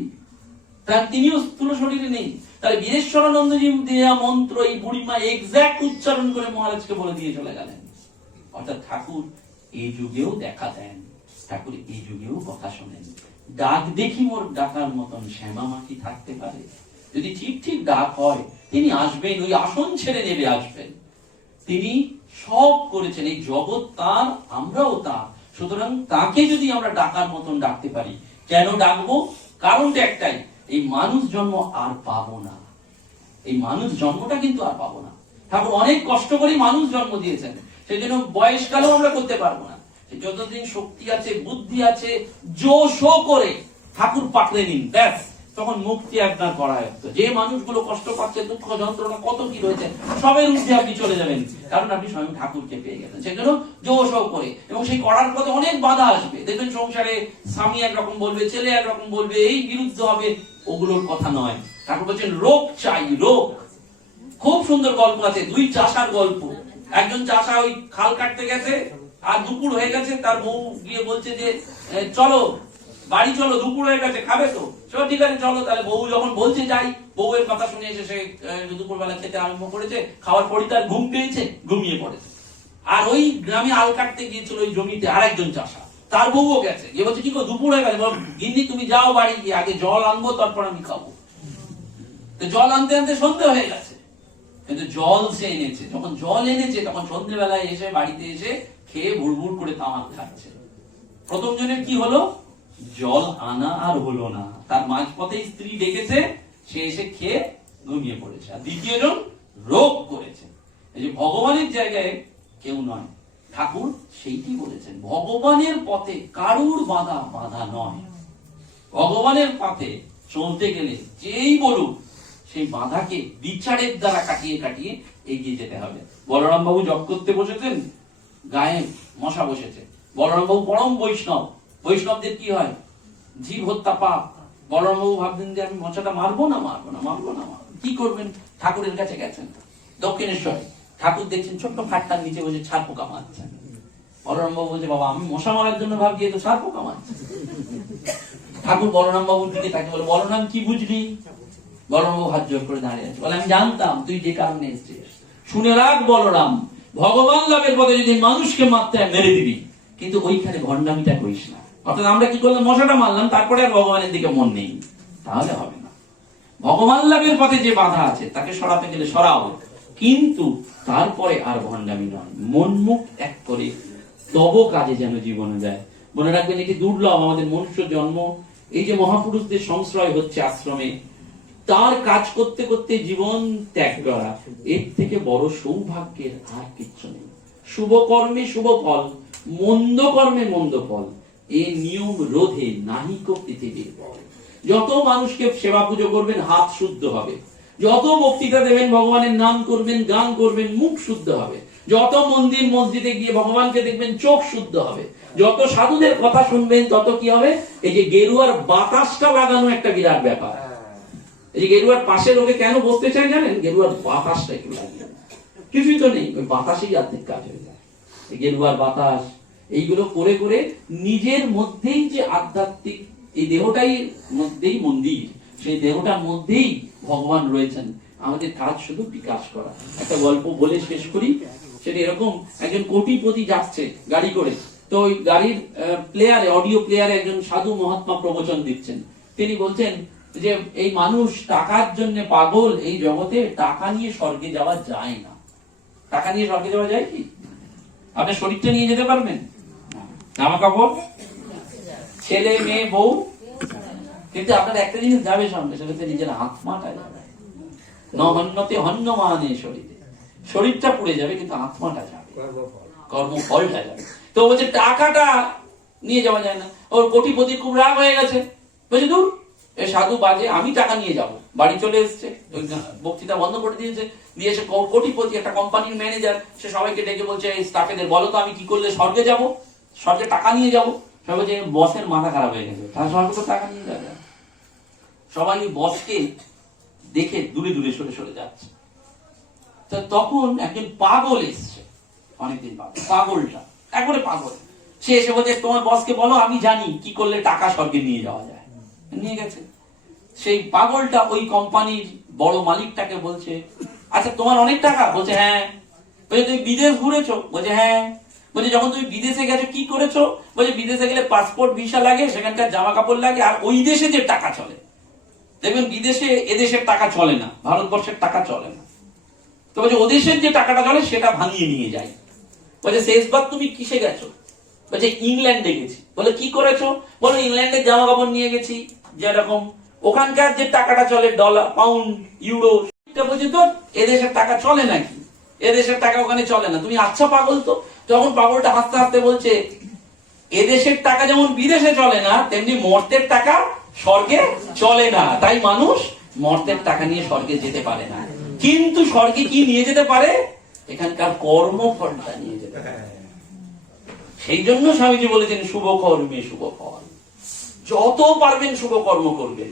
তার তিনিও স্থূল শরীরে নেই। তাহলে বীরেশ্বরানন্দজি দেয়া মন্ত্র এই বুড়িমা এক্সাক্ট উচ্চারণ করে মহারাজকে বলে দিয়ে চলে গেলেন। অর্থাৎ ঠাকুর এই যুগেও দেখা দেন, ঠাকুর এই যুগেও কথা শোনেন। ডাক দেখি মোর ডাকার মতন শ্যামা মাটি থাকতে পারে। যদি ঠিক ঠিক ডাক হয় তিনি আসবেন, ওই আসন ছেড়ে নেবে আসবেন। তিনি সব করেছেন, এই জগৎ তার, আমরাও তার। সুতরাং তাকে যদি আমরা ডাকার মতন ডাকতে পারি, কেন ডাকবো? কারণটা একটাই, এই মানুষ জন্ম আর পাবো না। এই মানুষ জন্মটা কিন্তু আর পাবো না। ঠাকুর অনেক কষ্ট করে মানুষ জন্ম দিয়েছেন, সেই জন্য বয়সকালেও আমরা করতে পারবো না। যতদিন শক্তি আছে, বুদ্ধি আছে, জোশও করে ঠাকুর পাকড়ে নিন, ব্যাস তখন মুক্তি আপনার করায়ত্ত। যে মানুষগুলো কষ্ট পাচ্ছে, দুঃখ যন্ত্রণা কত কি রয়েছে, সবের ঊর্ধ্বে আপনি চলে যাবেন, কারণ আপনি স্বয়ং ঠাকুরকে পেয়ে গেছেন। সেই জন্য জোশও করে, এবং সেই করার পথে অনেক বাধা আসবে। দেখবেন সংসারে স্বামী একরকম বলবে, ছেলে একরকম বলবে, এই বিরুদ্ধ হবে, ওগুলোর কথা নয়। ঠাকুর বলছেন রোগ চাই, রোগ। খুব সুন্দর গল্প আছে, দুই চাষার গল্প। একজন চাষা ওই খাল কাটতে গেছে, আর দুপুর হয়ে গেছে। তার বউ গিয়ে বলছে যে চলো বাড়ি চলো, দুপুর হয়ে গেছে, খাবে তো? চলো ঠিক আছে চলো। তাহলে বউ যখন বলছে যাই, বউয়ের কথা শুনে এসে সে দুপুর বেলা খেতে আরম্ভ করেছে। খাওয়ার পরই তার ঘুম পেয়েছে, ঘুমিয়ে পড়েছে। আর ওই গ্রামে আল কাটতে গিয়েছিল ওই জমিতে আরেকজন চাষা, তার বউও গেছে, গিয়ে বলছে কি গো দুপুর হয়ে গেছে, গিন্নি তুমি যাও বাড়ি গিয়ে, আগে জল আনবো তারপর আমি খাবো। তো জল আনতে আনতে সন্ধ্যে হয়ে গেছে, কিন্তু জল সে এনেছে। যখন জল এনেছে তখন সন্ধ্যেবেলায় এসে বাড়িতে এসে খেয়ে ভুড়ভুড় করে তামাক খাচ্ছে। প্রথম জনের কি হলো? জল আনা আর হলো না। তার মাঝপথে স্ত্রী ডেকেছে, সে এসে খেয়ে ঘুমিয়ে পড়েছে। আর দ্বিতীয় জন রোগ করেছে। এই যে ভগবানের জায়গায় কেউ নয়, ঠাকুর সেইটি বলেছেন, ভগবানের পথে কারুর বাধা নয়। ভগবানের পথে চলতে গেলে যেই বলুক, সেই বাধাকে বিচারের দ্বারা কাটিয়ে কাটিয়ে এগিয়ে যেতে হবে। বলরাম বাবু জপ করতে বসেছেন, গায়ে মশা বসেছে। বলরাম বাবু পরম বৈষ্ণব, বৈষ্ণবদের কি হয়? জীব হত্যা পাপ। বলরাম বাবু ভাবছেন যে আমি মশাটা মারবো না। কি করবেন? ঠাকুরের কাছে গেছেন দক্ষিণেশ্বরে। ঠাকুর দেখছেন ছোট্ট ফাটটার নিচে বসে ছাড় পোকা মারছেন। বলরাম বাবু বলছে, বাবা আমি মশা মারার জন্য ভাবছি, তো ছাড় পোকা মারছে। ঠাকুর বলরাম বাবুর দিকে তাকে বলে, বলরাম কি বুঝলি? বলরাম বাবু হাত জোর করে দাঁড়িয়ে আছে, বলে আমি জানতাম তুই যে কারণে এসেছিস। শুনে রাখ বলরাম, ভগবান লাভের পথে যদি মানুষকে মারতে মেরে দিবি, কিন্তু ওইখানে ভণ্ডামিটা করিস না। অর্থাৎ আমরা কি করলাম? মশাটা মারলাম, তারপরে আর ভগবানের দিকে মন নেই, তাহলে হবে না। ভগবান লাভের পথে যে বাধা আছে তাকে সরাতে গেলে সরাও, কিন্তু তারপরে আর ভণ্ডামি নয়, মন মুখ এক করে তব কাজে যেন জীবনে যায়। মনে রাখবেন, এটি দুর্লভ আমাদের মনুষ্য জন্ম। এই যে মহাপুরুষদের সংশ্রয় হচ্ছে আশ্রমে, তার কাজ করতে করতে জীবন ত্যাগ করা, এর থেকে বড় সৌভাগ্যের আর কিচ্ছু নেই। শুভ কর্মে শুভ ফল, মন্দ কর্মে মন্দ ফল, এ নিয়ম রোধে নাহিক পৃথিবীর ফল। যত মানুষকে সেবা পুজো করবেন হাত শুদ্ধ হবে, যত বক্তৃতা দেবেন ভগবানের নাম করবেন, গান করবেন, মুখ শুদ্ধ হবে, যত মন্দির মসজিদে গিয়ে ভগবানকে দেখবেন চোখ শুদ্ধ হবে, যত সাধুদের কথা শুনবেন তত কি হবে, এই যে গেরুয়ার বাতাসটা লাগানো একটা বিরাট ব্যাপার। এই যে গেরুয়ার পাশে লোকে কেন বসতে চায় জানেন? গেরুয়ার বাতাসটা একটু লাগিয়ে, কিছুই তো নেই, ওই বাতাসেই অর্ধেক কাজ হয়ে যায়। গেরুয়ার বাতাস এইগুলো করে করে নিজের মধ্যেই যে আধ্যাত্মিক, এই দেহটাই মধ্যেই মন্দির, সেই দেহটার মধ্যেই ভগবান রয়েছেন। আমাদের কাজ শুধু বিকাশ করা। একটা গল্প বলে শেষ করি। সেটা এরকম, একজন কোটিপতি যাচ্ছে গাড়ি করে, তো ওই গাড়ির প্লেয়ারে, অডিও প্লেয়ারে একজন সাধু মহাত্মা প্রবচন দিচ্ছেন। তিনি বলছেন যে এই মানুষ টাকার জন্য পাগল, এই জগতে টাকা নিয়ে স্বর্গে যাওয়া যায় না। টাকা নিয়ে স্বর্গে যাওয়া যায় কি? আপনার শরীরটা নিয়ে যেতে পারবেন, জামা কাপড়, ছেলে মেয়ে বউ, কিন্তু আপনার একটা জিনিস যাবে সঙ্গে, সেটা হচ্ছে নিজের আত্মাটা যাবে। নহন্যতে হন্যমানে শরীরে, শরীরটা পুড়ে যাবে কিন্তু আত্মাটা যাবে, কর্মফলটা যাবে। তো বলছে টাকাটা নিয়ে যাওয়া যায় না। ওর কোটিপতি খুব রাগ হয়ে গেছে, বলছে দূর, এ সাধু বাজে, আমি টাকা নিয়ে যাব। বাড়ি চলে এসছে, বক্তৃতা বন্ধ করে দিয়েছে। দিয়ে সে কোটিপতি, একটা কোম্পানির ম্যানেজার, সে সবাইকে ডেকে বলছে এই স্টাফেদের বলো তো আমি কি করলে স্বর্গে যাব, স্বর্গে টাকা নিয়ে যাব। সবাই বলছে বসের মাথা খারাপ হয়ে গেছে, তার স্বর্গে তো টাকা নিয়ে যাবে। সবাই বসকে দেখে দূরে দূরে সরে সরে যাচ্ছে। তো তখন একজন পাগল এসছে, অনেকদিন পাগলটা একবারে পাগল, সে এসে বলছে তোমার বসকে বলো আমি জানি কি করলে টাকা স্বর্গে নিয়ে যাওয়া যায়। নিয়ে গেছে। সেই পাগলটা ওই কোম্পানির বড় মালিকটাকে বলছে আচ্ছা তোমার অনেক টাকা? বলছে হ্যাঁ। বলছে তুমি বিদেশ ঘুরেছো? বলছে হ্যাঁ। বলছে যখন তুমি বিদেশে গেছো কি করেছো? বলছে বিদেশে গেলে পাসপোর্ট ভিসা লাগে, সেখানকার জামা কাপড় লাগে, আর ওই দেশে যে টাকা চলে, দেখবেন বিদেশে এদেশের টাকা চলে না, ভারতবর্ষের টাকা চলে না। তো বলছে ওদেশের যে টাকাটা চলে সেটা ভাঙিয়ে নিয়ে যায়। বলছে শেষবার তুমি কিসে গেছো? বলছে ইংল্যান্ডে গেছি। বলে কি করেছো? বলে ইংল্যান্ডের জামা কাপড় নিয়ে গেছি, যেরকম ওখানকার যে টাকাটা চলে, ডলার, পাউন্ড, ইউরো। বলছে তো এদেশের টাকা চলে নাকি? এদেশের টাকা ওখানে চলে না। তুমি আচ্ছা পাগল তো। তখন পাগলটা হাসতে হাসতে বলছে এদেশের টাকা যেমন বিদেশে চলে না, তেমনি মর্তের টাকা স্বর্গে চলে না। তাই মানুষ মর্তের টাকা নিয়ে স্বর্গে যেতে পারে না, কিন্তু স্বর্গে কি নিয়ে যেতে পারে? এখানকার কর্মফলটা নিয়ে যেতে পারে। সেই জন্য স্বামীজি বলেছেন শুভ কর্মে শুভ ফল। যত পারবেন শুভ কর্ম করবেন,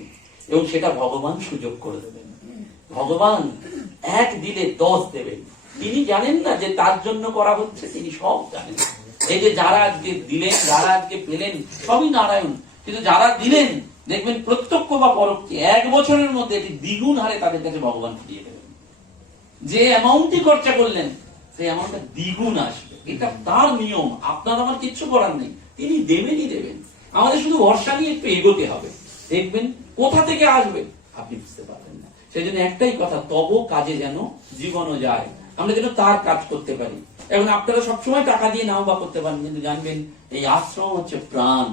এবং সেটা ভগবান সুযোগ করে দেবেন। ভগবান এক দিলে 10 দেবেন। তিনি জানেন না যে তার জন্য করা হচ্ছে, তিনি সব জানেন। এই যে যারা আজকে দিলেন, যারা আজকে পেলেন, সবই নারায়ণ। কিন্তু যারা দিলেন দেখবেন প্রত্যক্ষ বা পরোক্ষ 1 বছরের মধ্যে এটি দ্বিগুণ হারে তাদের কাছে ভগবান ফিরিয়ে দেবেন। যে অ্যামাউন্টই খরচা করলেন সেই অ্যামাউন্টটা দ্বিগুণ আসবে। এটা তার নিয়ম, আপনার আমার কিচ্ছু করার নেই, তিনি দেবেনই দেবেন। আমাদের শুধু ভরসা নিয়ে একটু এগোতে হবে, দেখবেন কোথা থেকে আসবে আপনি বুঝতে পারবেন না। সেই জন্য একটাই কথা, তব কাজে যেন জীবনও যায়, আমরা যেন তার কাজ করতে পারি। এখন আপনারা সবসময় টাকা দিয়ে নাও বা করতে পারেন, কিন্তু জানবেন এই আশ্রম হচ্ছে প্রাণ।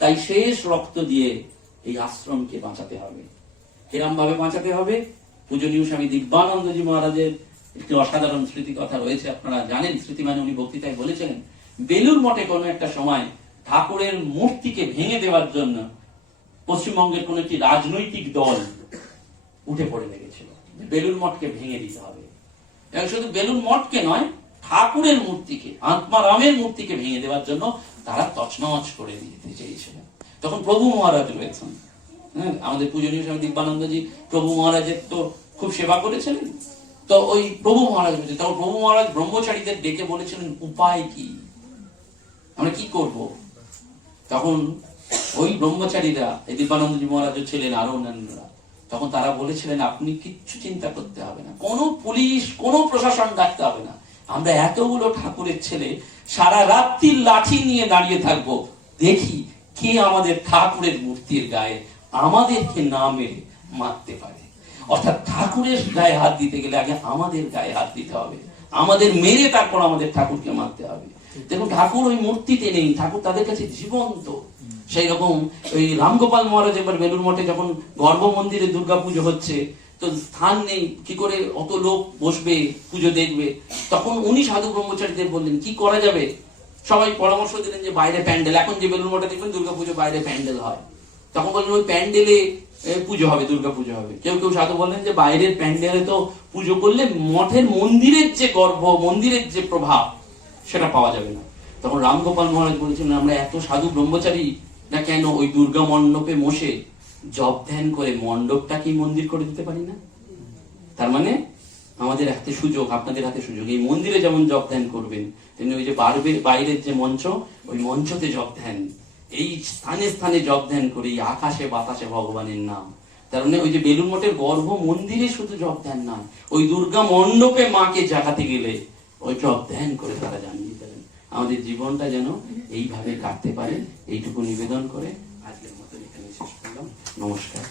তাই শেষ রক্ত দিয়ে এই আশ্রমকে বাঁচাতে হবে। কিরম ভাবে বাঁচাতে হবে? পূজনীয় স্বামী দিব্যানন্দজি মহারাজের একটি অসাধারণ স্মৃতি কথা রয়েছে, আপনারা জানেন। স্মৃতি মানে উনি বক্তৃতায় বলেছিলেন, বেলুর মঠে কোনো একটা সময় ঠাকুরের মূর্তিকে ভেঙে দেওয়ার জন্য পশ্চিমবঙ্গের কোন একটি রাজনৈতিক দল উঠে পড়ে লেগেছিল, বেলুর মঠকে ভেঙে দিতে হবে। এবং শুধু বেলুর মঠকে নয়, ঠাকুরের মূর্তিকে, আত্মারামের মূর্তিকে ভেঙে দেওয়ার জন্য তারা তছনছ করে দিতে চেয়েছিলেন। তখন প্রভু মহারাজ রয়েছেন, আমাদের পূজনীয় স্বামী দিব্যানন্দজি প্রভু মহারাজের তো খুব সেবা করেছিলেন। তো ওই প্রভু মহারাজ বলছে, তখন প্রভু মহারাজ ব্রহ্মচারীদের ডেকে বলেছিলেন উপায় কি, আমরা কি করব? তখন ওই ব্রহ্মচারীরা, এই দিব্যানন্দজি মহারাজ ছিলেন, আরো অন্যান্যরা, তখন তারা বলেছিলেন আপনি কিচ্ছু চিন্তা করতে হবে না, কোনো পুলিশ, কোনো প্রশাসন ডাকতে হবে না, আমরা এতগুলো ঠাকুরের ছেলে সারা রাত্রি লাঠি নিয়ে দাঁড়িয়ে থাকবো, দেখি কে আমাদের ঠাকুরের মূর্তির গায়ে আমাদেরকে না মেরে মারতে পারে। অর্থাৎ ঠাকুরের গায়ে হাত দিতে গেলে আগে আমাদের গায়ে হাত দিতে হবে, আমাদের মেরে তারপর আমাদের ঠাকুরকে মারতে হবে। দেখুন ঠাকুর ওই মূর্তিতে নেই, ঠাকুর তাদের কাছে জীবন্ত। সেই রকম ওই রামগোপাল মহারাজ এবার বেলুর মঠে যখন গর্ভ মন্দিরে দুর্গা পুজো হচ্ছে, তো স্থান নেই, কি করে অত লোক বসবে পুজো দেখবে, তখন উনি সাধু ব্রহ্মচারীদের বললেন কি করা যাবে। সবাই পরামর্শ দিলেন যে বাইরে প্যান্ডেল, এখন যে বেলুর মঠে দেখবেন দুর্গা পুজো বাইরে প্যান্ডেল হয়, তখন বললেন ওই প্যান্ডেলে পুজো হবে, দুর্গা পুজো হবে। কেউ কেউ সাধু বললেন যে বাইরের প্যান্ডেলে তো পুজো করলে মঠের মন্দিরের যে গর্ভ, মন্দিরের যে প্রভাব সেটা পাওয়া যাবে না। তখন রামগোপাল মহারাজ বলেছিলেন আমরা এত সাধু ব্রহ্মচারী না কেন ওই দুর্গা মণ্ডপে বসে জপ ধ্যান করে মণ্ডপটাকেই মন্দির করে দিতে পারি না। তার মানে আমাদের হাতে সুযোগ, আপনাদের হাতে সুযোগ। এই মন্দিরে যেমন জপ ধ্যান করবেন, তেমনি ওই যে বাইরের যে মঞ্চ, ওই মঞ্চতে জপ ধ্যান, এই স্থানে স্থানে জপ ধ্যান করে এই আকাশে বাতাসে ভগবানের নাম। তার মানে ওই যে বেলুর মঠের গর্ভ মন্দিরে শুধু জপ ধ্যান না, ওই দুর্গা মণ্ডপে মাকে জাগাতে গেলে ওই জপ ধ্যান করে তারা জানিয়ে দেবেন। আমাদের জীবনটা যেন এইভাবে কাটতে পারে, এইটুকু নিবেদন করে আজকের মতো এখানে শেষ করলাম। নমস্কার।